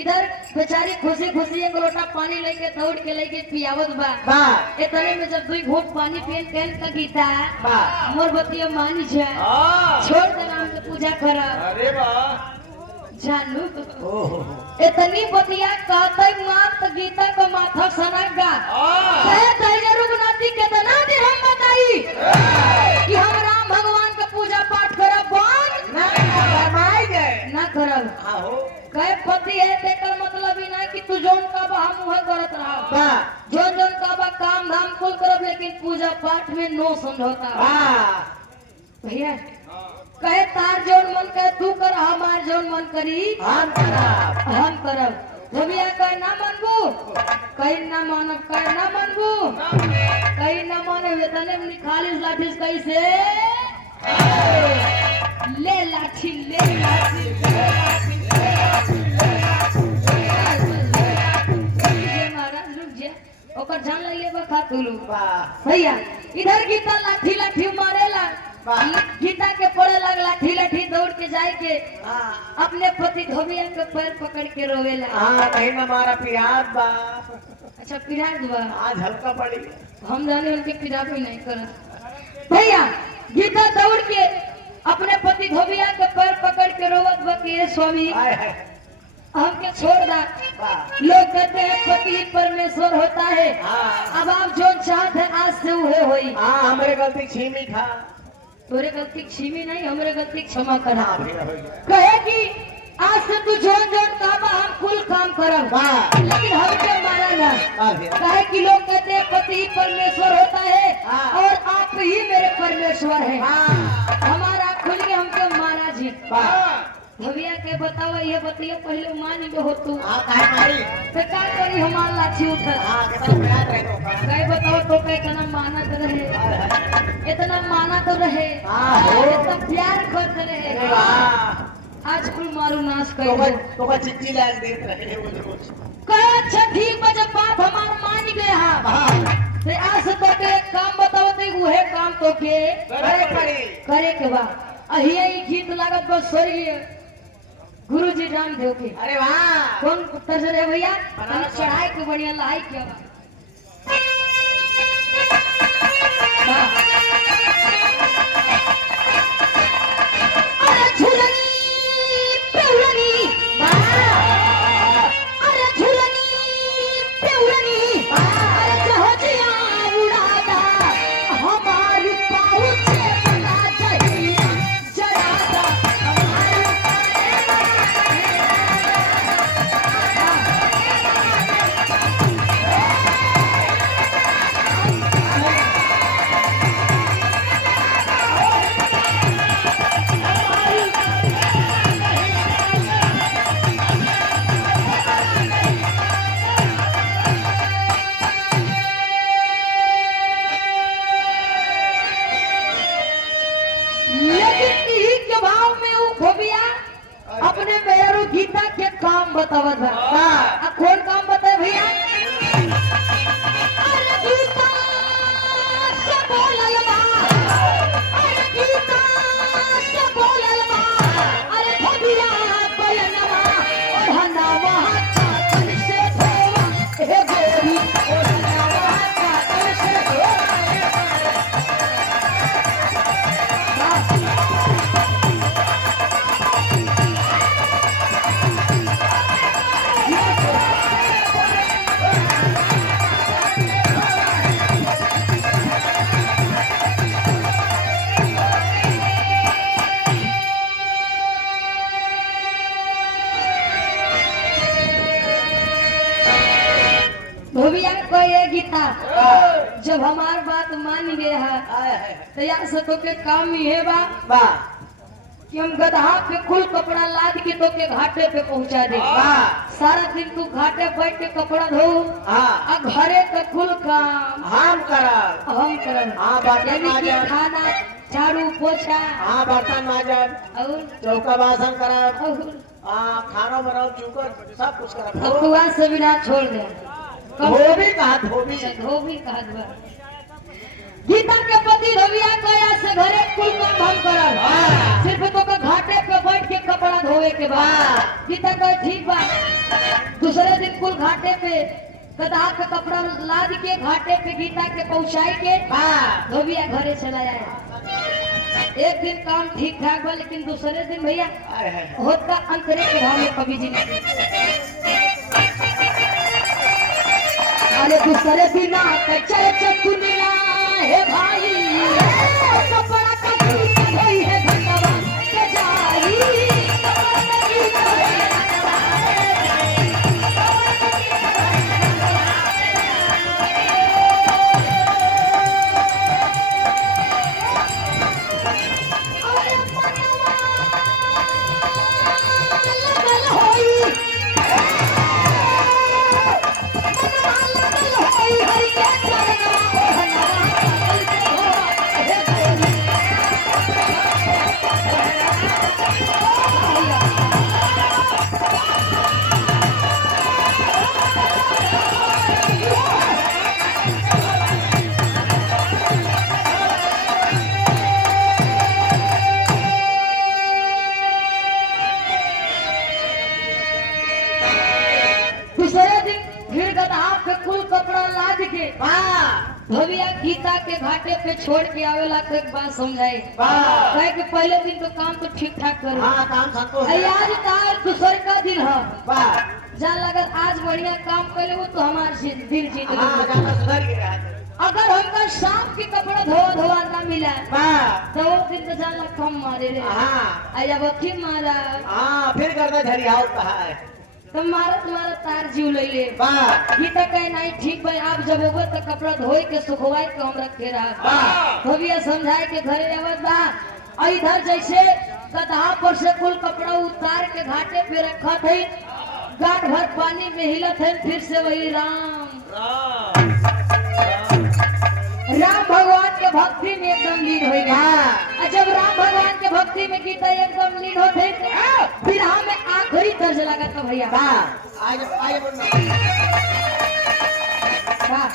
इधर बेचारी खुशी खुशी एक लोटा पानी लेके दौड़ के लेके पियावत बा। वाह इतने में जब 2 घूंट पानी पियन कहन का गीता वाह मोर बतिया मानी छे हां छोड़ दे राम के पूजा करा। अरे वाह जानू ओहो इतनी बतिया कहते मात गीता को माथा सनगा कहे तैया रुगनाथी कितना दिन हम बताई कि हम राम भगवान का पूजा पाठ करब बन ना फरमाई गए ना करब। हां हो कहे पति है तेकर मतलब ही नहीं कि तू जोन का बा हम वह करत रहा वाह जोन जोन का बा काम धाम कुल करब लेकिन पूजा पाठ में नो समझौता। वाह भैया कहे तार जोन मन करे तू कर हमार जोन मन करी हम करब हम करब। भैया कहे ना मानबू कहीं ना मानब कहे ना मानबू कहीं ना माने तने में खाली लाठी कैसे ले लाठी ले लाठी महाराज रुक जा ओकर जान ले बखा तू लोग। वाह भैया इधर गीता लाठी लाठी मारेला गीता के पड़े लग लाठी लाठी दौड़ के जाए के हां अपने पति धोबिया के पैर पकड़ के रोवेला। हां कहीं ना मारा प्याज बा अच्छा पिराज बा आज हल्का पड़ी हम जाने उनके पिता भी नहीं करत। भैया गीता दौड़ के अपने पति धोबिया के पैर पकड़ के रोवत बा कि हे स्वामी हाय हाय हमके छोड़ दा। वाह लोग कहते हैं पति परमेश्वर होता है। हां अब आप जो चाहते हैं आज से वह होई। हां हमरे गलती छीमी खा तोरे गलती क्षमी नहीं हमरे गलती क्षमा करा। हां फिर हो गया कहे कि आज से तू जोन जोन काम हम कुल काम करब वाह लेकिन हमके मारा ना। वाह फिर कहे कि लोग कहते हैं पति ही परमेश्वर होता है हाँ। और आप ही मेरे परमेश्वर हैं। वाह हमारा खुली हमके मारा जी। वाह भैया के बताओ ये बतिया पहले मान के हो तू हां काहे मारी तो का करी हमार लाठी उठल। हां कितना प्याज रहे तो कहे बताओ तो कहे इतना मानत रहे हाय हाय इतना माना तो रहे हाँ, हो। इतना प्यार करते रहे वाह आज कुल मारू नाश तो कर तो चिट्ठी लाल देत रहे रोज रोज कहे अच्छा ठीक बा जब बात हमार मान गए हाँ हां ते आज से तो के काम बताओ ते उहे काम तो के करे पड़ी करे के बा अही ई गीत लागत बस स्वर्गीय गुरुजी रामदेव के। अरे वाह कौन उत्तर से रे भैया बनारस चढ़ाई के बढ़िया लाई के वाह। अरे झूलनी पेउलनी अरे झूलनी पेउलनी अरे जहाजिया उड़ादा हमारी पाँव से बना चाहिए जरादा हमारी लेकिन यही के भाव में वो खोबिया अपने मेरू गीता के काम बतावत है। वाह। कौन काम बताए भैया अरे गीता से बोलल बा अरे गीता से बोलल बा अरे खोबिया बयनवा और हनावा कातल से धोवा हे गोरी और हनावा कातल से धोवा धोबिया को ये गीता जब हमार बात मान गए है हाय हाय तो यहाँ से तो के काम ही है बा वाह कि हम गदहा पे कुल कपड़ा लाद के तो के घाटे पे पहुंचा दे। हाँ। सारा दिन तू घाटे बैठ के कपड़ा धो हाँ। आ घरे का कुल काम हम करब। हम करब। हाँ, बर्तन यानी कि मांजब। खाना झाड़ू पोछा हाँ, बर्तन मांजब, और चौका बासन करब, और हाँ, खाना बनाओ, चूकर सब कुछ करब। बकवास से भी ना छोड़ दे। धोबी कहा धोबी। धोबी कहा बा। गीता के पति रविया गया से घरे कुल काम हम करब। हाँ। सिर्फ तो के घाटे पे बैठ के कपड़ा धोवे के बाद। हाँ। गीता कहे ठीक बा। दूसरे दिन कुल घाटे पे गदहा पे कपड़ा लाद के घाटे पे गीता के पहुंचाई के हाँ। धोबिया घरे चला आया। एक दिन काम ठीक ठाक बा, लेकिन दूसरे दिन भैया आए हाय। होता अंतरे के भाव में कवि जी ने अरे दूसरे दिन आके चल दुनिया है भाई कपड़ा कभी धोई है भगवान के जाई दूसरे दिन फिर गदहा पे कुल कपड़ा लाद के हाँ। भविया गीता के घाटे पे छोड़ के आवेला तो एक बात समझाई। वाह। कहे कि पहले दिन तो काम तो ठीक ठाक करो। हाँ, काम संतोष। आज का दूसरे का दिन है। वाह। जान लगा आज बढ़िया काम कर वो तो हमारे दिल जीत हाँ, गया। ज्यादा सुधर गया है। अगर हमका शाम के कपड़ा धोआ ना मिला वाह। तो वो दिन तो जान लग कम मारे रे। हाँ। जब अथी मारा हाँ, फिर करना झरियाओ कहा है। तो मारा तुम्हारा तार जीव ले ले। वाह। गीता कहे नहीं ठीक भाई आप जब होगे तो कपड़ा धोई के सुखवाई के हम रखे रहा। वाह। भविया समझाए के घरे आवत बा और इधर जैसे गदहा पर से कुल कपड़ा उतार के घाटे पे रखा थे गांठ भर पानी में हिलत है फिर से वही राम राम भगवान के भक्ति में एकदम लीन हो गया। और जब राम भगवान के भक्ति में गीता एकदम लीन होते फिर हमें आखिरी दर्ज लगा था भैया। वाह। आज आज वाह।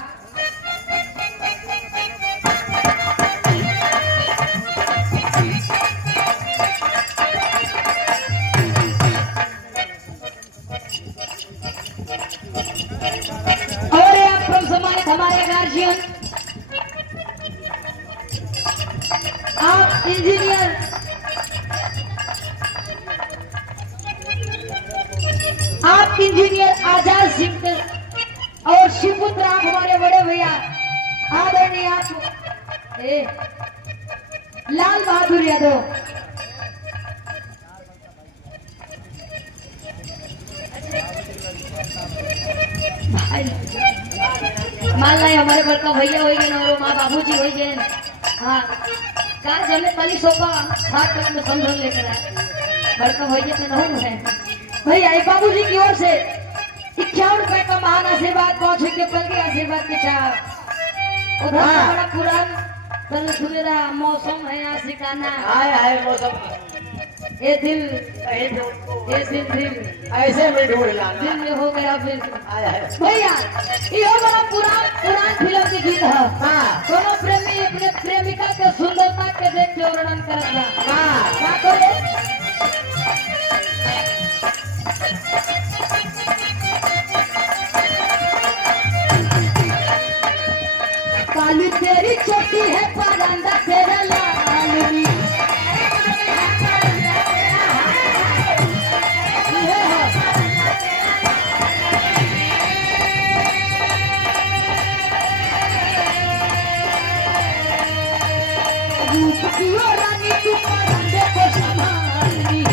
और आप from सम्मानित हमारे गार्जियन आप इंजीनियर आजाद सिंह और शिवपुत्र आप हमारे बड़े भैया आदरणीय आप लाल बहादुर यादव भाई मान लाई हमारे बड़का भैया हो गए और माँ बाबूजी हो गए। हाँ का जमे तली सोपा हाथ तक में समझ लेकर आए बड़का भैया तो नहीं है भैया बाबूजी की ओर से 51 रुपए का महान आशीर्वाद पहुंचे के पल के आशीर्वाद के चाह उधर से बड़ा पुरान तन सुने रहा मौसम है आशिकाना आए आए मौसम ये दिल ऐसे ये दिल ऐसे में ढूंढ लाना दिल में हो गया फिर आए आए भैया ये बड़ा पुरान फिल्म के गीत है। हाँ। दोनों प्रेमी अपने प्रेमिका के सुंदरता के देख के वर्णन करत बा। हाँ। क्या करे काली तेरी चोटी है परंदा तेरा लालनी रूप की रानी तू परंदे को संभालनी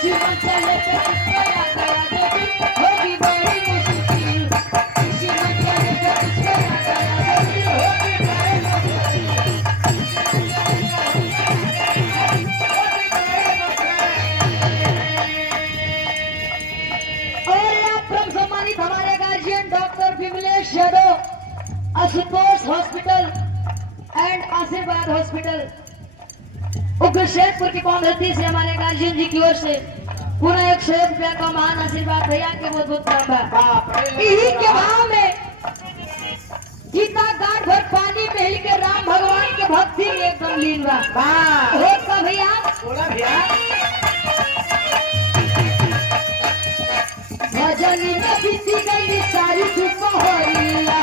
इसी मंचले पे किसको याद आया जो दिन होगी बड़ी मुश्किल इसी मंचले पे किसको याद आया जो दिन होगी बड़ी मुश्किल और यहाँ परम सम्मानित हमारे guardian doctor Vimlesh Yadav Ashutosh hospital and आशीर्वाद हॉस्पिटल उग्रशेखपुर की कौमधरती से हमारे गार्जियन जी की ओर से पूरा 101 रुपया का महान आशीर्वाद भैया के बहुत बहुत प्रणाम बाप रे। इन्हीं के भाव में गीता गाड़ भर पानी में हिल के राम भगवान के भक्ति में एकदम लीन बा वाह। हो का भैया बोला भैया। भजनी में बीती गई सारी दुपहरिया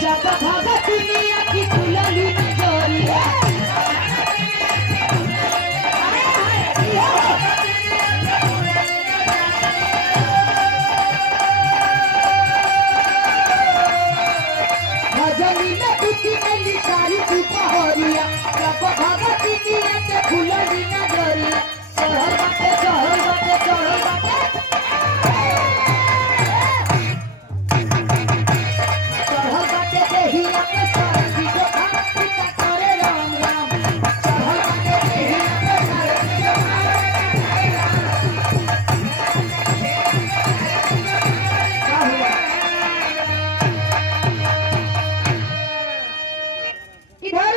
जब भगत दुनिया की खुलली नजरिया भजनी में बीती गई सारी दुपहरिया जब भगत दुनिया के खुलली नजरिया चढ़ल बाटे चढ़ल बाटे चढ़ल बाटे चढ़ल बाटे देहिया पे सारथी जो भक्ति करे राम राम चढ़ल बाटे देहिया पे सारथी जो इधर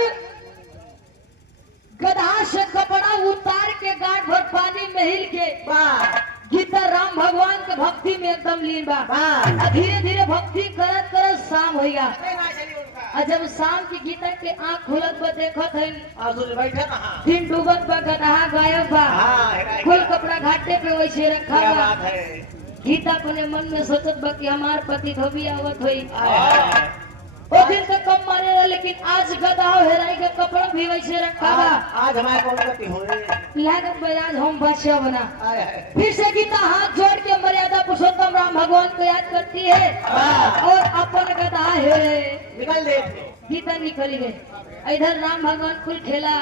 गधा से कपड़ा उतार के गांठ भर पानी में हिल के वाह। गीता राम भगवान के भक्ति में एकदम लीन बा वाह। धीरे धीरे भक्ति करत करत शाम होइगा अरे ना चली उनका। और जब शाम की गीता के आंख खुलत बा देखत है आसुर बैठे कहाँ। दिन डूबत बा गदहा गायब बा हाँ, हेराई कुल गया। कपड़ा घाटे पे वैसे रखा क्या बा बात है। गीता अपने मन में सोचत बा कि हमार पति धोबी आवत होई हाँ। वो दिन तो कम मारे रहा लेकिन आज गदहा हेराई के कपड़ा भी वैसे रखा बा आज हमारे कौन गति हुई। लागत बा आज हम बचा बना आय है। फिर से गीता हाथ जोड़ के मर्यादा पुरुषोत्तम राम भगवान को याद करती है वाह। और अपन गदा है निकल दे। गीता निकली गई इधर राम भगवान कुल खेला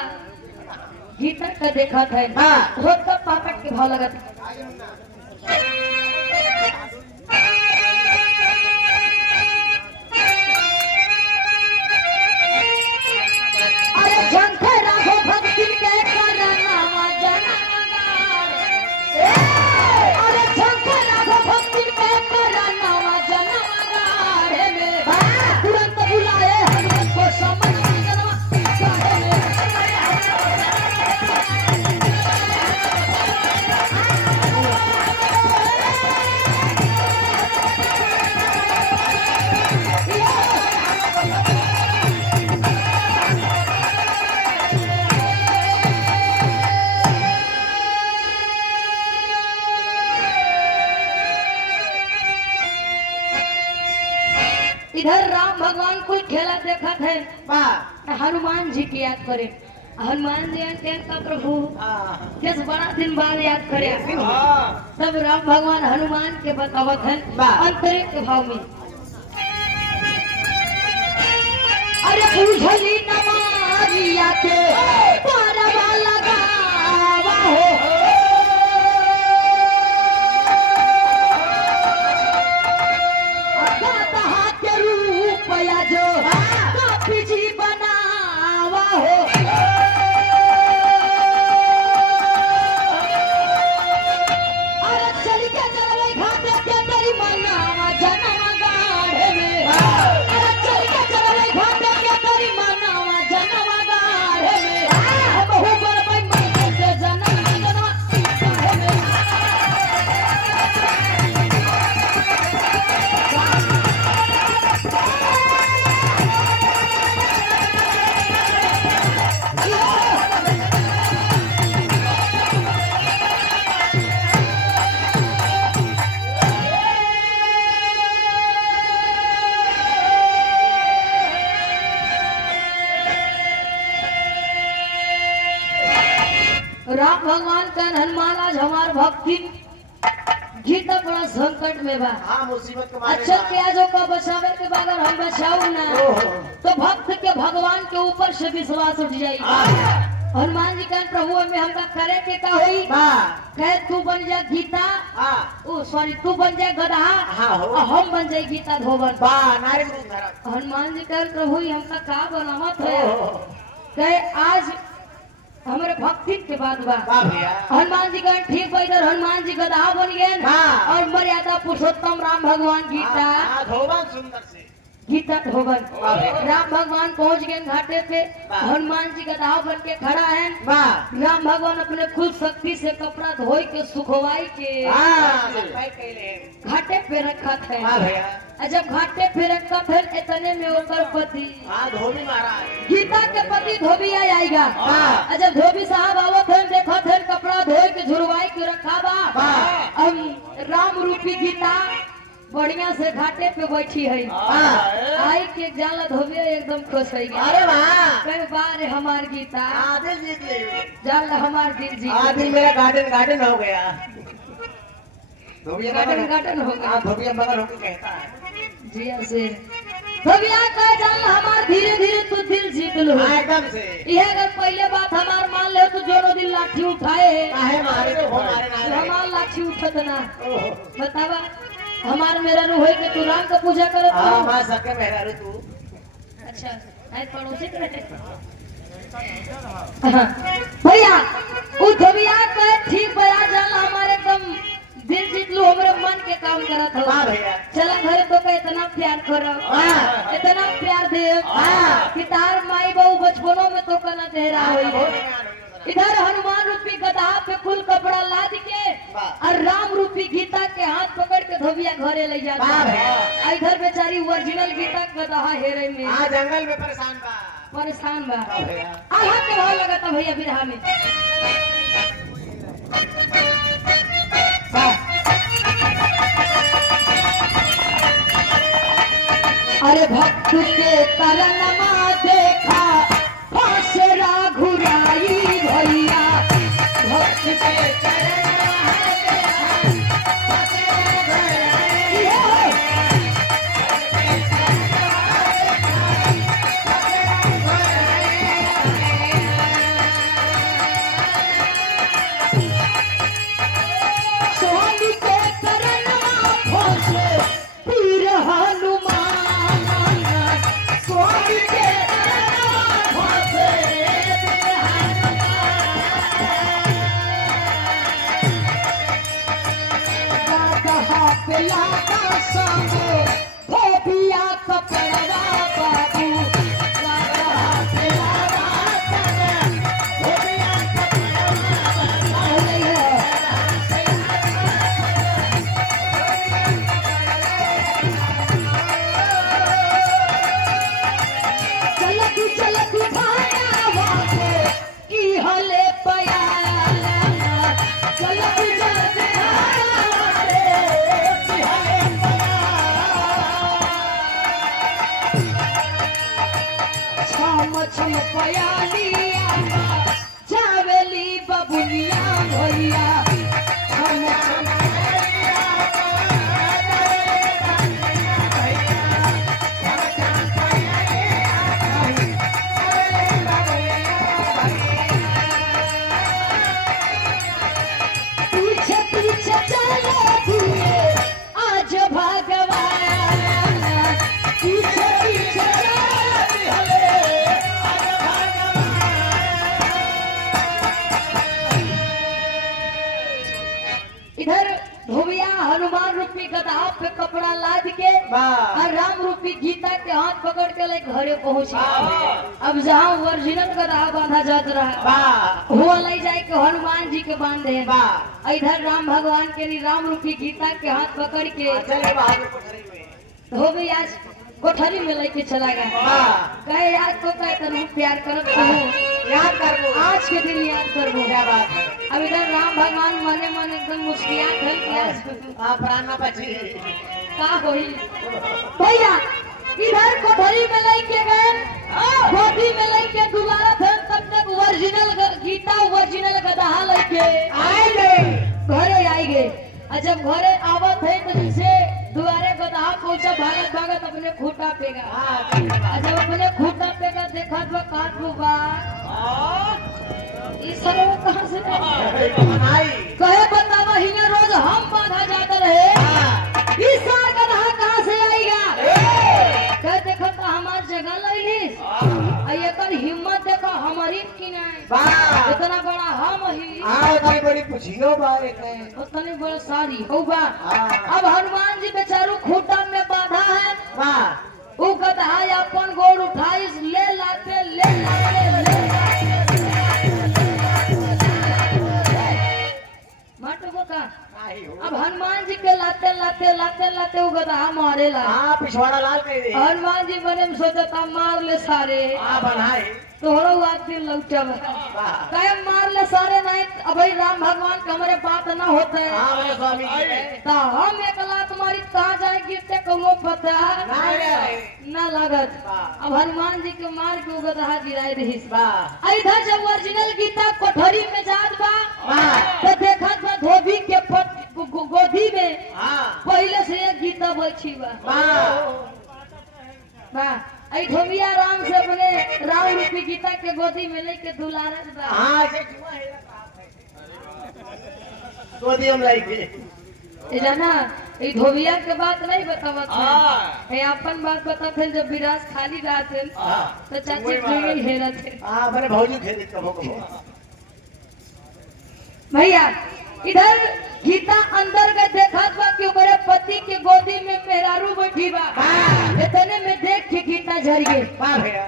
गीता का देखा था हाँ। होत का पापट के भाव लगा अरे जनते राघो भक्ति के करनामा जनमागार अरे जनते राघो भक्ति के करनामा जनमागार में तुरंत बुलाए हनुमान को समझ जनवा गाड़े में इधर राम भगवान कोई खेला देखा थे वाह। हनुमान जी की याद करे हनुमान जी के का प्रभु हाँ। जिस बड़ा दिन बाद याद करे हाँ। तब राम भगवान हनुमान के बतावत है वाह। अंतरिक के भाव में अरे बुझली नमारिया के पारवा लगावा हो गदहा के रूप या जो काफी जी बनावा हो अरे चल के चलवे घाटे के तेरी मनावा जनवा गाढ़े में अरे चल के चलवे घाटे के तेरी मनावा जनवा गाढ़े में हम हो बर भाई मन के जनवा जनवा गाढ़े में राम भगवान का हनुमान आज हमार भक्ति गीता बड़ा संकट में बा। हाँ मुसीबत के मारे अच्छा बा। क्या जो का बचावे के बगैर हम बचाऊ ना ओहो। तो भक्त के भगवान के ऊपर से विश्वास उठ जाई। हाँ। हनुमान जी का प्रभु में हमका करे के का होई हाँ। कहे तू बन जा गीता हाँ। ओ सॉरी तू बन जा गधा हाँ हो। और हम बन जाए गीता धोबन। बा नारी रूप धरम। हनुमान जी का प्रभु ही हमका का बनावत है ओहो। कहे आज हमारे भक्ति के बाद बा बा भैया। हनुमान जी का ठीक बा इधर हनुमान जी गधा बन गए हाँ। और मर्यादा पुरुषोत्तम राम भगवान गीता हाँ, धोबन सुंदर से। गीता धोबन वाह। राम भगवान पहुंच गए घाटे पे वाह। हनुमान जी गधा बन के खड़ा है वाह। राम भगवान अपने खुद शक्ति से कपड़ा धोई के सुखवाई के हाँ, सफाई कैले। घाटे पे रखा थे हाँ भैया। और जब घाटे पे रखा थे इतने में ओकर पति हाँ धोबी महाराज। गीता के पति धोबी आएगा हाँ। और जब धोबी साहब आवत हैं देखा थे कपड़ा धोई के झुरवाई के रखा बा वाह। हम राम रूपी गीता बढ़िया से घाटे पे बैठी है हाँ। आई के जाला धोबी एकदम खुश हो गया अरे वाह। कई बार हमार गीता आदिल जीत ले। जाल हमार दिल जी आदिल मेरा गार्डन गार्डन हो गया। धोबिया गार्डन गार्डन हो गया। हाँ धोबिया मगर होकर कहता है। जी ऐसे धोबिया कह जाल हमार धीरे धीरे तू दिल जीत लो हाँ एकदम से। यह अगर पहले बात हमार मान ले तो जोरो दिन लाठी उठाए काहे मारे तो हो मारे ना लगे। हमार लाठी उठत ना ओहो। बतावा हमार मेरा रू होई के तू राम का पूजा करत हाँ हो मां सके मेरा रे तू। अच्छा है पड़ोसी के रहे हाँ। भैया वो धोबिया कहे ठीक भैया जान हमारे एकदम दिल जीत लो हमरे मन के काम करत हो हाँ भैया। चला घरे तो का इतना प्यार करो हाँ। इतना प्यार दे हाँ। कि तार माई बहू बचपनों में तो कना देहरा हाँ, होई बहुत ज्ञान हो गया। इधर हनुमान रूपी गधा पे कुल कपड़ा लाद के वाह। और राम रूपी गीता के हाथ पकड़ के धोबिया घरे ले जाता वाह है भैया। इधर बेचारी ओरिजिनल गीता गधा हेरे में हाँ जंगल में परेशान बा। परेशान बा वाह भैया। आहा के भाव लगता भैया बिरहा में अरे भक्त के करनमा देखा फासरा घुराई भैया भक्त के स्वामी के करनमा फासे पीर हनुमान स्वामी के करनमा फासे पीर हनुमान पे लाता संगे धोबिया कपड़वा बाबू गाधा पे लाता संगे धोबिया कपड़वा चलत भाया वाके की हले पया चलत भाया वाके की हले पया छम छम पयालिया जावेली बबुलिया भैया छम छम पीछे पीछे चले दिए आज भगवान पीछे पीछे चले दिए आज भगवान इधर धोबिया हनुमान रूपी गधा पे कपड़ा लाद के वाह। और राम रूपी गीता के हाथ पकड़ के ले घरे पहुंचे वाह। अब जहाँ ओरिजिनल गधा बांधा जात रहा वाह। वो ले जाए के हनुमान जी के बांधे वाह। इधर राम भगवान के लिए राम रूपी गीता के हाथ पकड़ के चले बाहर कोठरी में। धोबी आज कोठरी में लेके चला गया वाह। कहे आज तो कहे तनु प्यार करत हूँ याद कर वो। आज के दिन याद करबो क्या बात है। अब इधर राम भगवान मने मन एकदम मुस्कुरात है कि आज हाँ प्राण ना बची। का होई भैया इधर कोठरी में लेके गए कोठी में लेके दोबारा फिर तब तक ओरिजिनल गीता ओरिजिनल गधा लेके आए गए। घरे आई गए और जब घरे आवत है तो जैसे दुआरे गधा पहुंचा भागत भागत अपने खूटा पेगा और जब अपने खूटा पेगा देखा तो काट लूगा इस सरव कहाँ से कहे बतावा हिया रोज हम बांधा जाते रहे इस साल गधा कहाँ से आएगा कहे देखो तो हमार जगह लैलिस एकर हिम्मत देखो हमारी की नहीं इतना बड़ा हम ही बड़ी पुछियो बारे उतनी बड़ा सारी होगा अब हनुमान जी बेचारू खूटा में बांधा है वो गधा अपन गोड़ उठाई ले लाते मटको का अब हनुमान जी के लाते वो गधा मारे ला पिछवाड़ा लाल कह दे हनुमान जी बने में सोचता मार ले सारे बनाए तोहरो आदमी लौटब कहे मार ले सारे नहीं अब राम भगवान के हमारे बात ना होते मेरे स्वामी जी तो हम एक लात मारी कहाँ जाए गिरते कौनो पता ना लागत अब हनुमान जी के मार के गधा गिराए रही इधर जब ओरिजिनल गीता कोठरी में जात बा तो देखत बा धोबी के गोदी में पहले से एक गीता बैठी बा आई धोबिया राम से अपने राम रूपी गीता के गोदी में लेके दुलारत बा गोदी में लेके जाना ये धोबिया के बात नहीं बतावत है अपन बात बताते हैं जब विराज खाली रात है तो चाची खेल हेरत है मेरे भौजी खेल कबो भैया इधर गीता अंदर के देखा बा कि मेरे पति के गोदी में मेहरारू बैठी बा इतने में देख के गीता झर गए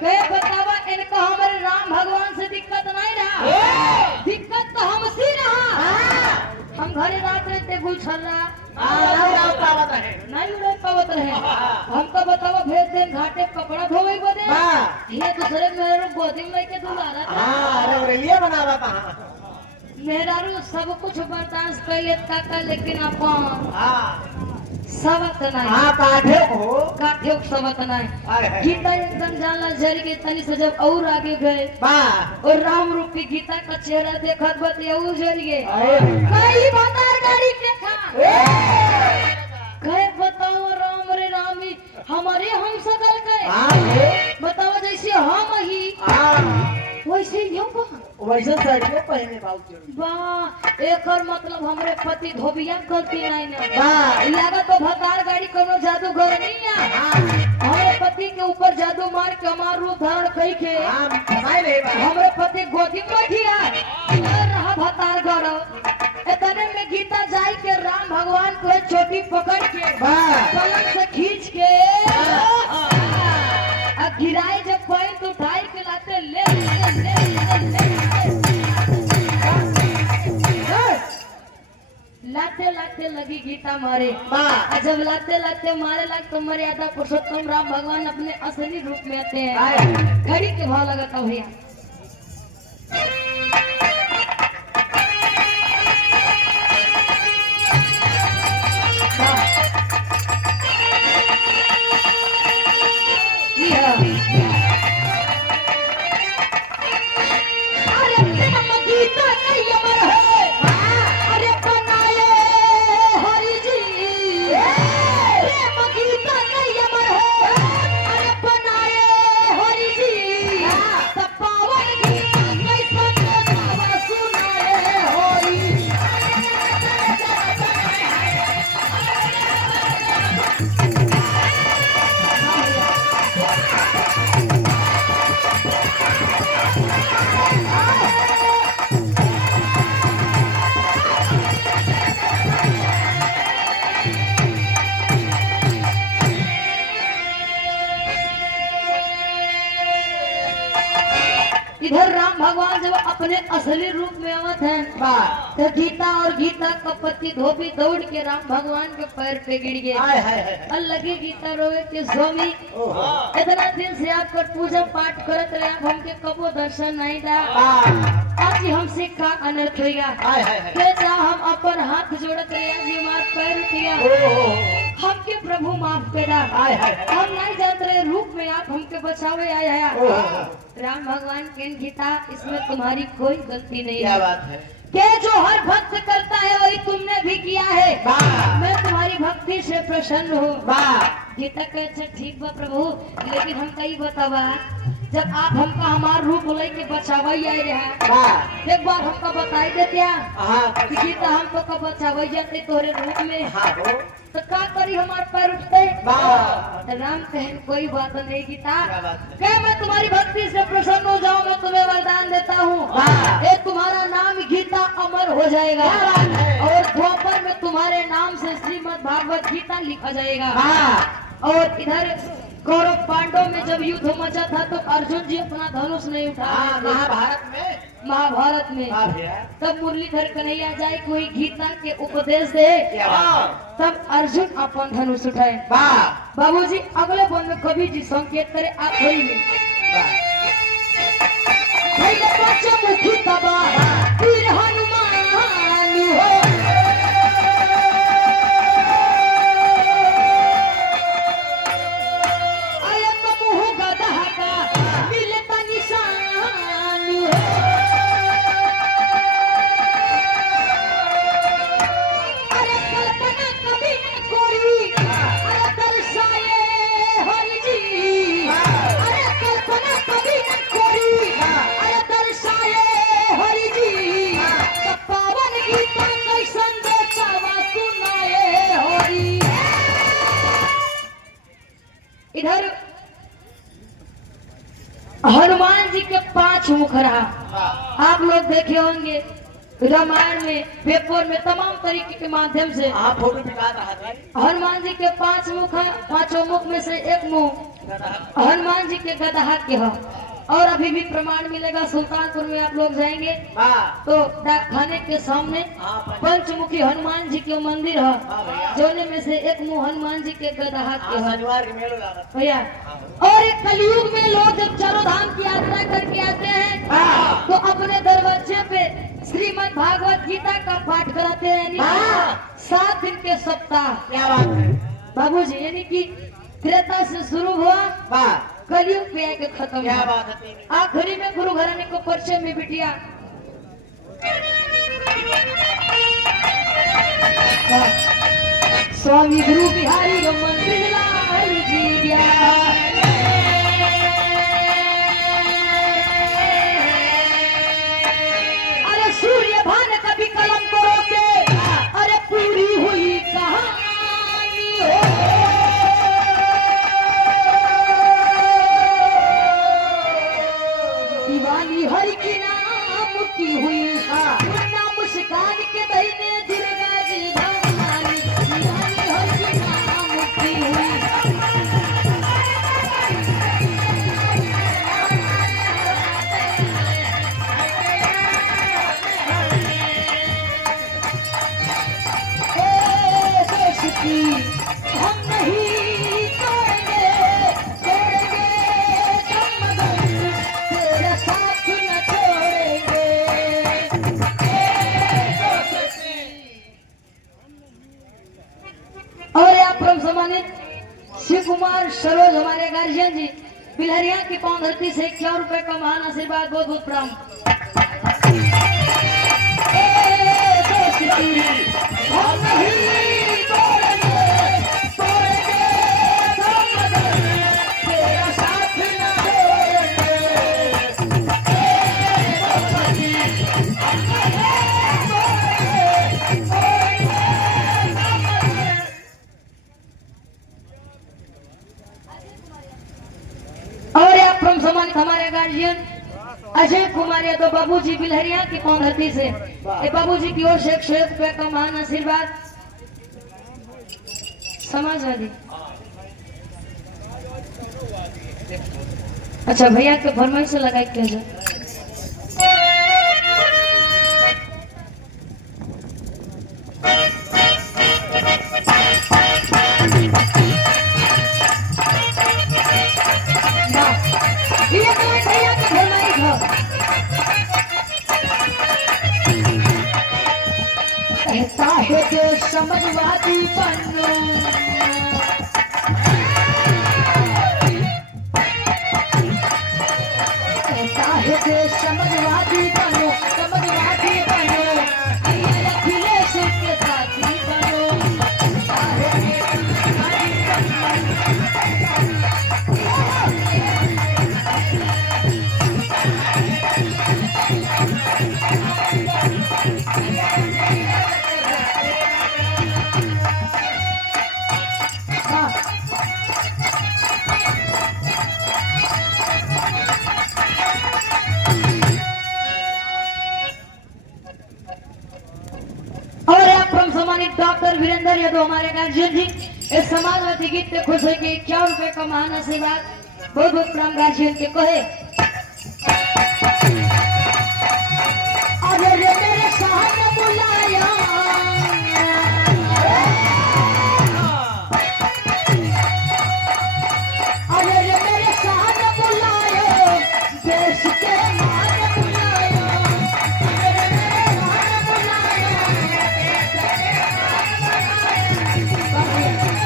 कहे बतावा इनका हमारे राम भगवान से दिक्कत नहीं रहा दिक्कत तो हमसे रहा हम घरे रात रहते गुलछल नहीं उड़े पावत रहे हमको बतावा भेज दे घाटे कपड़ा धोवे बदे ये दूसरे मेरे गोदी में लेके दुलारा बना रहा मेहरारू सब कुछ बर्दाश्त कर ले काका लेकिन अपन सबत नहीं काठे सबत नहीं गीता एकदम जाला जल के तनी से जब और आगे गए और राम रूपी गीता का चेहरा देखत बत और जल गए कई भतार गाड़ी देखा कहे बताओ राम रे रामी हमारे हम सकल गए बताओ जैसे हम ही वैसे यूं वैसे साड़ियों पहने वाह एकर मतलब हमरे पति धोबिया गलती नहीं ना लगा तो भतार गाड़ी कोनो जादूगर नहीं है हमरे पति के ऊपर जादू मार के हमार रूप धारण कई के हमरे पति गोदी में बैठी है रहा भतार गढ़ इतने में गीता जाई के राम भगवान को छोटी पकड़ के पलंग से खींच के गिराए जब पैर उठाई के लाते लाते लगी गीता मारे जब लाते मारे लग तो मर्यादा पुरुषोत्तम राम भगवान अपने असली रूप में आते हैं घड़ी के भाव लगाता भैया इधर राम भगवान जब अपने असली रूप में आवत है तो गीता और गीता का पति धोबी दौड़ के राम भगवान के पैर पे गिर गए और लगी गीता रोवे के स्वामी इतना दिन से आपका पूजा पाठ करत रहे आप हमके कबो दर्शन नहीं दा आज हमसे का अनर्थ होगा कैसा हम अपन हाथ जोड़त रहे आज हमार पैर किया हमके प्रभु माफ करा हम नहीं जानते रहे रूप में आप हमके बचावे आया राम भगवान के गीता इसमें तुम्हारी कोई गलती नहीं क्या बात है के जो हर भक्त करता है वही तुमने भी किया है। वाह मैं तुम्हारी भक्ति से प्रसन्न हूँ। वाह गीता के अच्छा ठीक बा प्रभु, लेकिन हम कई बतावा जब आप हमका हमार रूप लई के बचावा ही आए रहे, वाह एक बार हमका बताई देते हाँ कि गीता हमको कब बचावा जाते तोरे रूप में, हाँ हो तो का करी हमार पैर उठते। वाह तो राम कहे कोई बात नहीं गीता, क्या बात है? क्या मैं तुम्हारी भक्ति से प्रसन्न हो जाऊं, मैं तुम्हें वरदान देता हूँ। वाह। ये तुम्हारा नाम गीता अमर हो जाएगा क्या बात है? और द्वापर में तुम्हारे नाम से श्रीमद् भागवत गीता लिखा जाएगा। वाह और इधर कौरव पांडव में जब युद्ध मचा था तो अर्जुन जी अपना धनुष नहीं उठा हाँ रहे थे। महाभारत में महाभारत में वाह भैया तब मुरलीधर कन्हैया जाए कोई गीता के उपदेश दे, क्या बात तब अर्जुन अपन धनुष उठाए। वाह बाबूजी अगले बन में कवि जी संकेत करे आखिरी में वाह भैया पंचमुखी तबाह वीर हनुमान हो, आयत मुँह गदहा का मिलता निशान हो। अरे कल्पना कभी न कोई अरे दर्शाए हरि जी, अरे कल्पना कभी न कोई अरे दर्शाए हरि जी, तो पावन गीता कैसन देखावा सुनाए हरि। इधर हनुमान जी के 5 मुख रहा, वाह आप लोग देखे होंगे रामायण में, पेपर में, तमाम तरीके के माध्यम से हाँ फोटो दिखा रहा था हनुमान जी के 5 मुख हैं। 5 मुख में से एक मुख हनुमान जी के गदहा के है। और अभी भी प्रमाण मिलेगा, सुल्तानपुर में आप लोग जाएंगे वाह तो डाक खाने के सामने हाँ पंचमुखी हनुमान जी के मंदिर है, हाँ भैया जोने में से एक मुंह हनुमान जी के गदहा के हाँ है शनिवार के मेलो लागत भैया। और एक कलयुग में लोग जब चारों धाम की यात्रा करके आते हैं हाँ। तो अपने दरवाजे पे श्रीमद् भागवत गीता का पाठ कराते हैं, यानी हाँ। 7 दिन के सप्ताह। क्या बात है बाबूजी यानी कि त्रेता से शुरू हुआ वाह कलयुग पे आके खत्म क्या हुआ। बात है तेरी आखिरी में गुरु घराने को परिचय में बिटिया स्वामी गुरु बिहारी रमन लाल जी गया। अरे सूर्य भान कभी कलम को रोके, अरे पूरी हुई कहानी हो। दीवानी हरि की नाम की हुई, मुन्ना मुस्कान के दहीने दुर्गा जी भवानी, दीवानी हरि की नाम की हुई। ए देश की हम नहीं तोड़ेंगे, तोड़ेंगे दम तेरा साथ न छोड़ेंगे। और आप परम सम्मानित शिव कुमार सरोज हमारे गार्जियन जी बिलहरिया की पांव धरती से 51 रुपए का महान आशीर्वाद, बहुत बहुत प्रणाम। ए देश की हम नहीं तोड़ेंगे, तोड़ेंगे दम तेरा साथ न छोड़ेंगे। और आप परम सम्मानित हमारे गार्जियन अजय कुमार यादव बाबूजी बिलहरिया की पांव धरती से, ये बाबूजी की ओर से 101 रुपए का महान आशीर्वाद। समाजवादी अच्छा भैया के फरमाइश से लगाई किया जाए। भैया के फरमाइश हो। कहता है जो समझवादी बनो, कहता है जो समझवादी बनो, समझवादी बनो। यादव हमारे गार्जियन जी इस समाजवादी गीत पे खुश होके 51 रुपए का महान आशीर्वाद बहुत बहुत प्रणाम गार्जियन के कहे। अरे रे मेरे साथ बुलाया अरे रे मेरे साथ बुलाया देश के मान बुलाया अरे रे मेरे साथ बुलाया देश के मान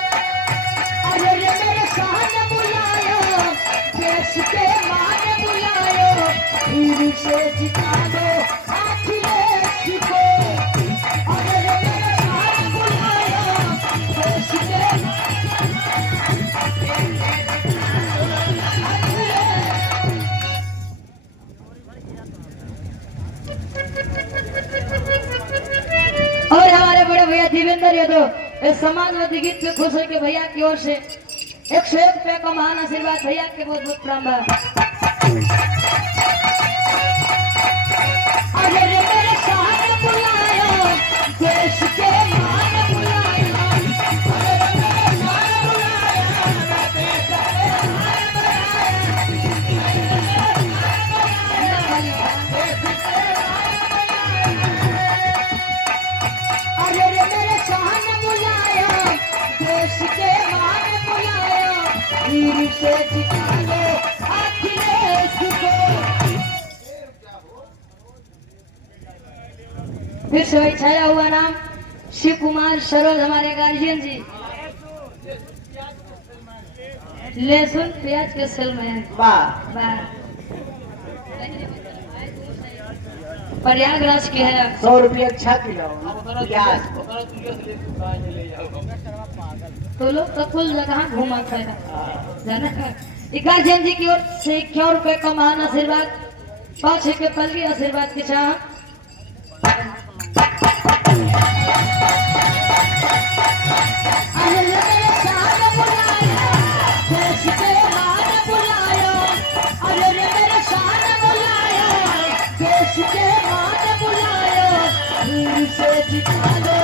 अरे रे मेरे साथ बुलाया देश के मान बुलाया वीर से जिता दो अखिलेश को अरे रे मेरे साथ बुलाया देश के और हमारे बड़े भैया देवेंद्र यादव इस समाजवादी गीत पे खुश होकर भैया की ओर से 101 रुपए का महान आशीर्वाद भैया के बहुत बहुत प्रणाम बा। अरे रे मेरे साथ बुलाया देश के मान बुलाया अरे रे मेरे साथ बुलाया देश के मान बुलाया अरे रे मेरे साथ बुलाया देश के मान बुलाया वीर से जिता दो अखिलेश को। फिर से वही छाया हुआ नाम शिव कुमार सरोज हमारे गार्जियन जी लहसुन प्याज के सेल में है। वाह वाह। प्रयागराज के है 100 रुपया 6 किलो प्याज तो लोग तो कुल जगह घूमा है जाना है। गार्जियन जी की ओर से 51 रुपए का महान आशीर्वाद 5 के पल की आशीर्वाद के चाह अरे रे मेरे साथ बुलाया देश के मान बुलाया अरे रे मेरे साथ बुलाया देश के मान बुलाया वीर से जिता दो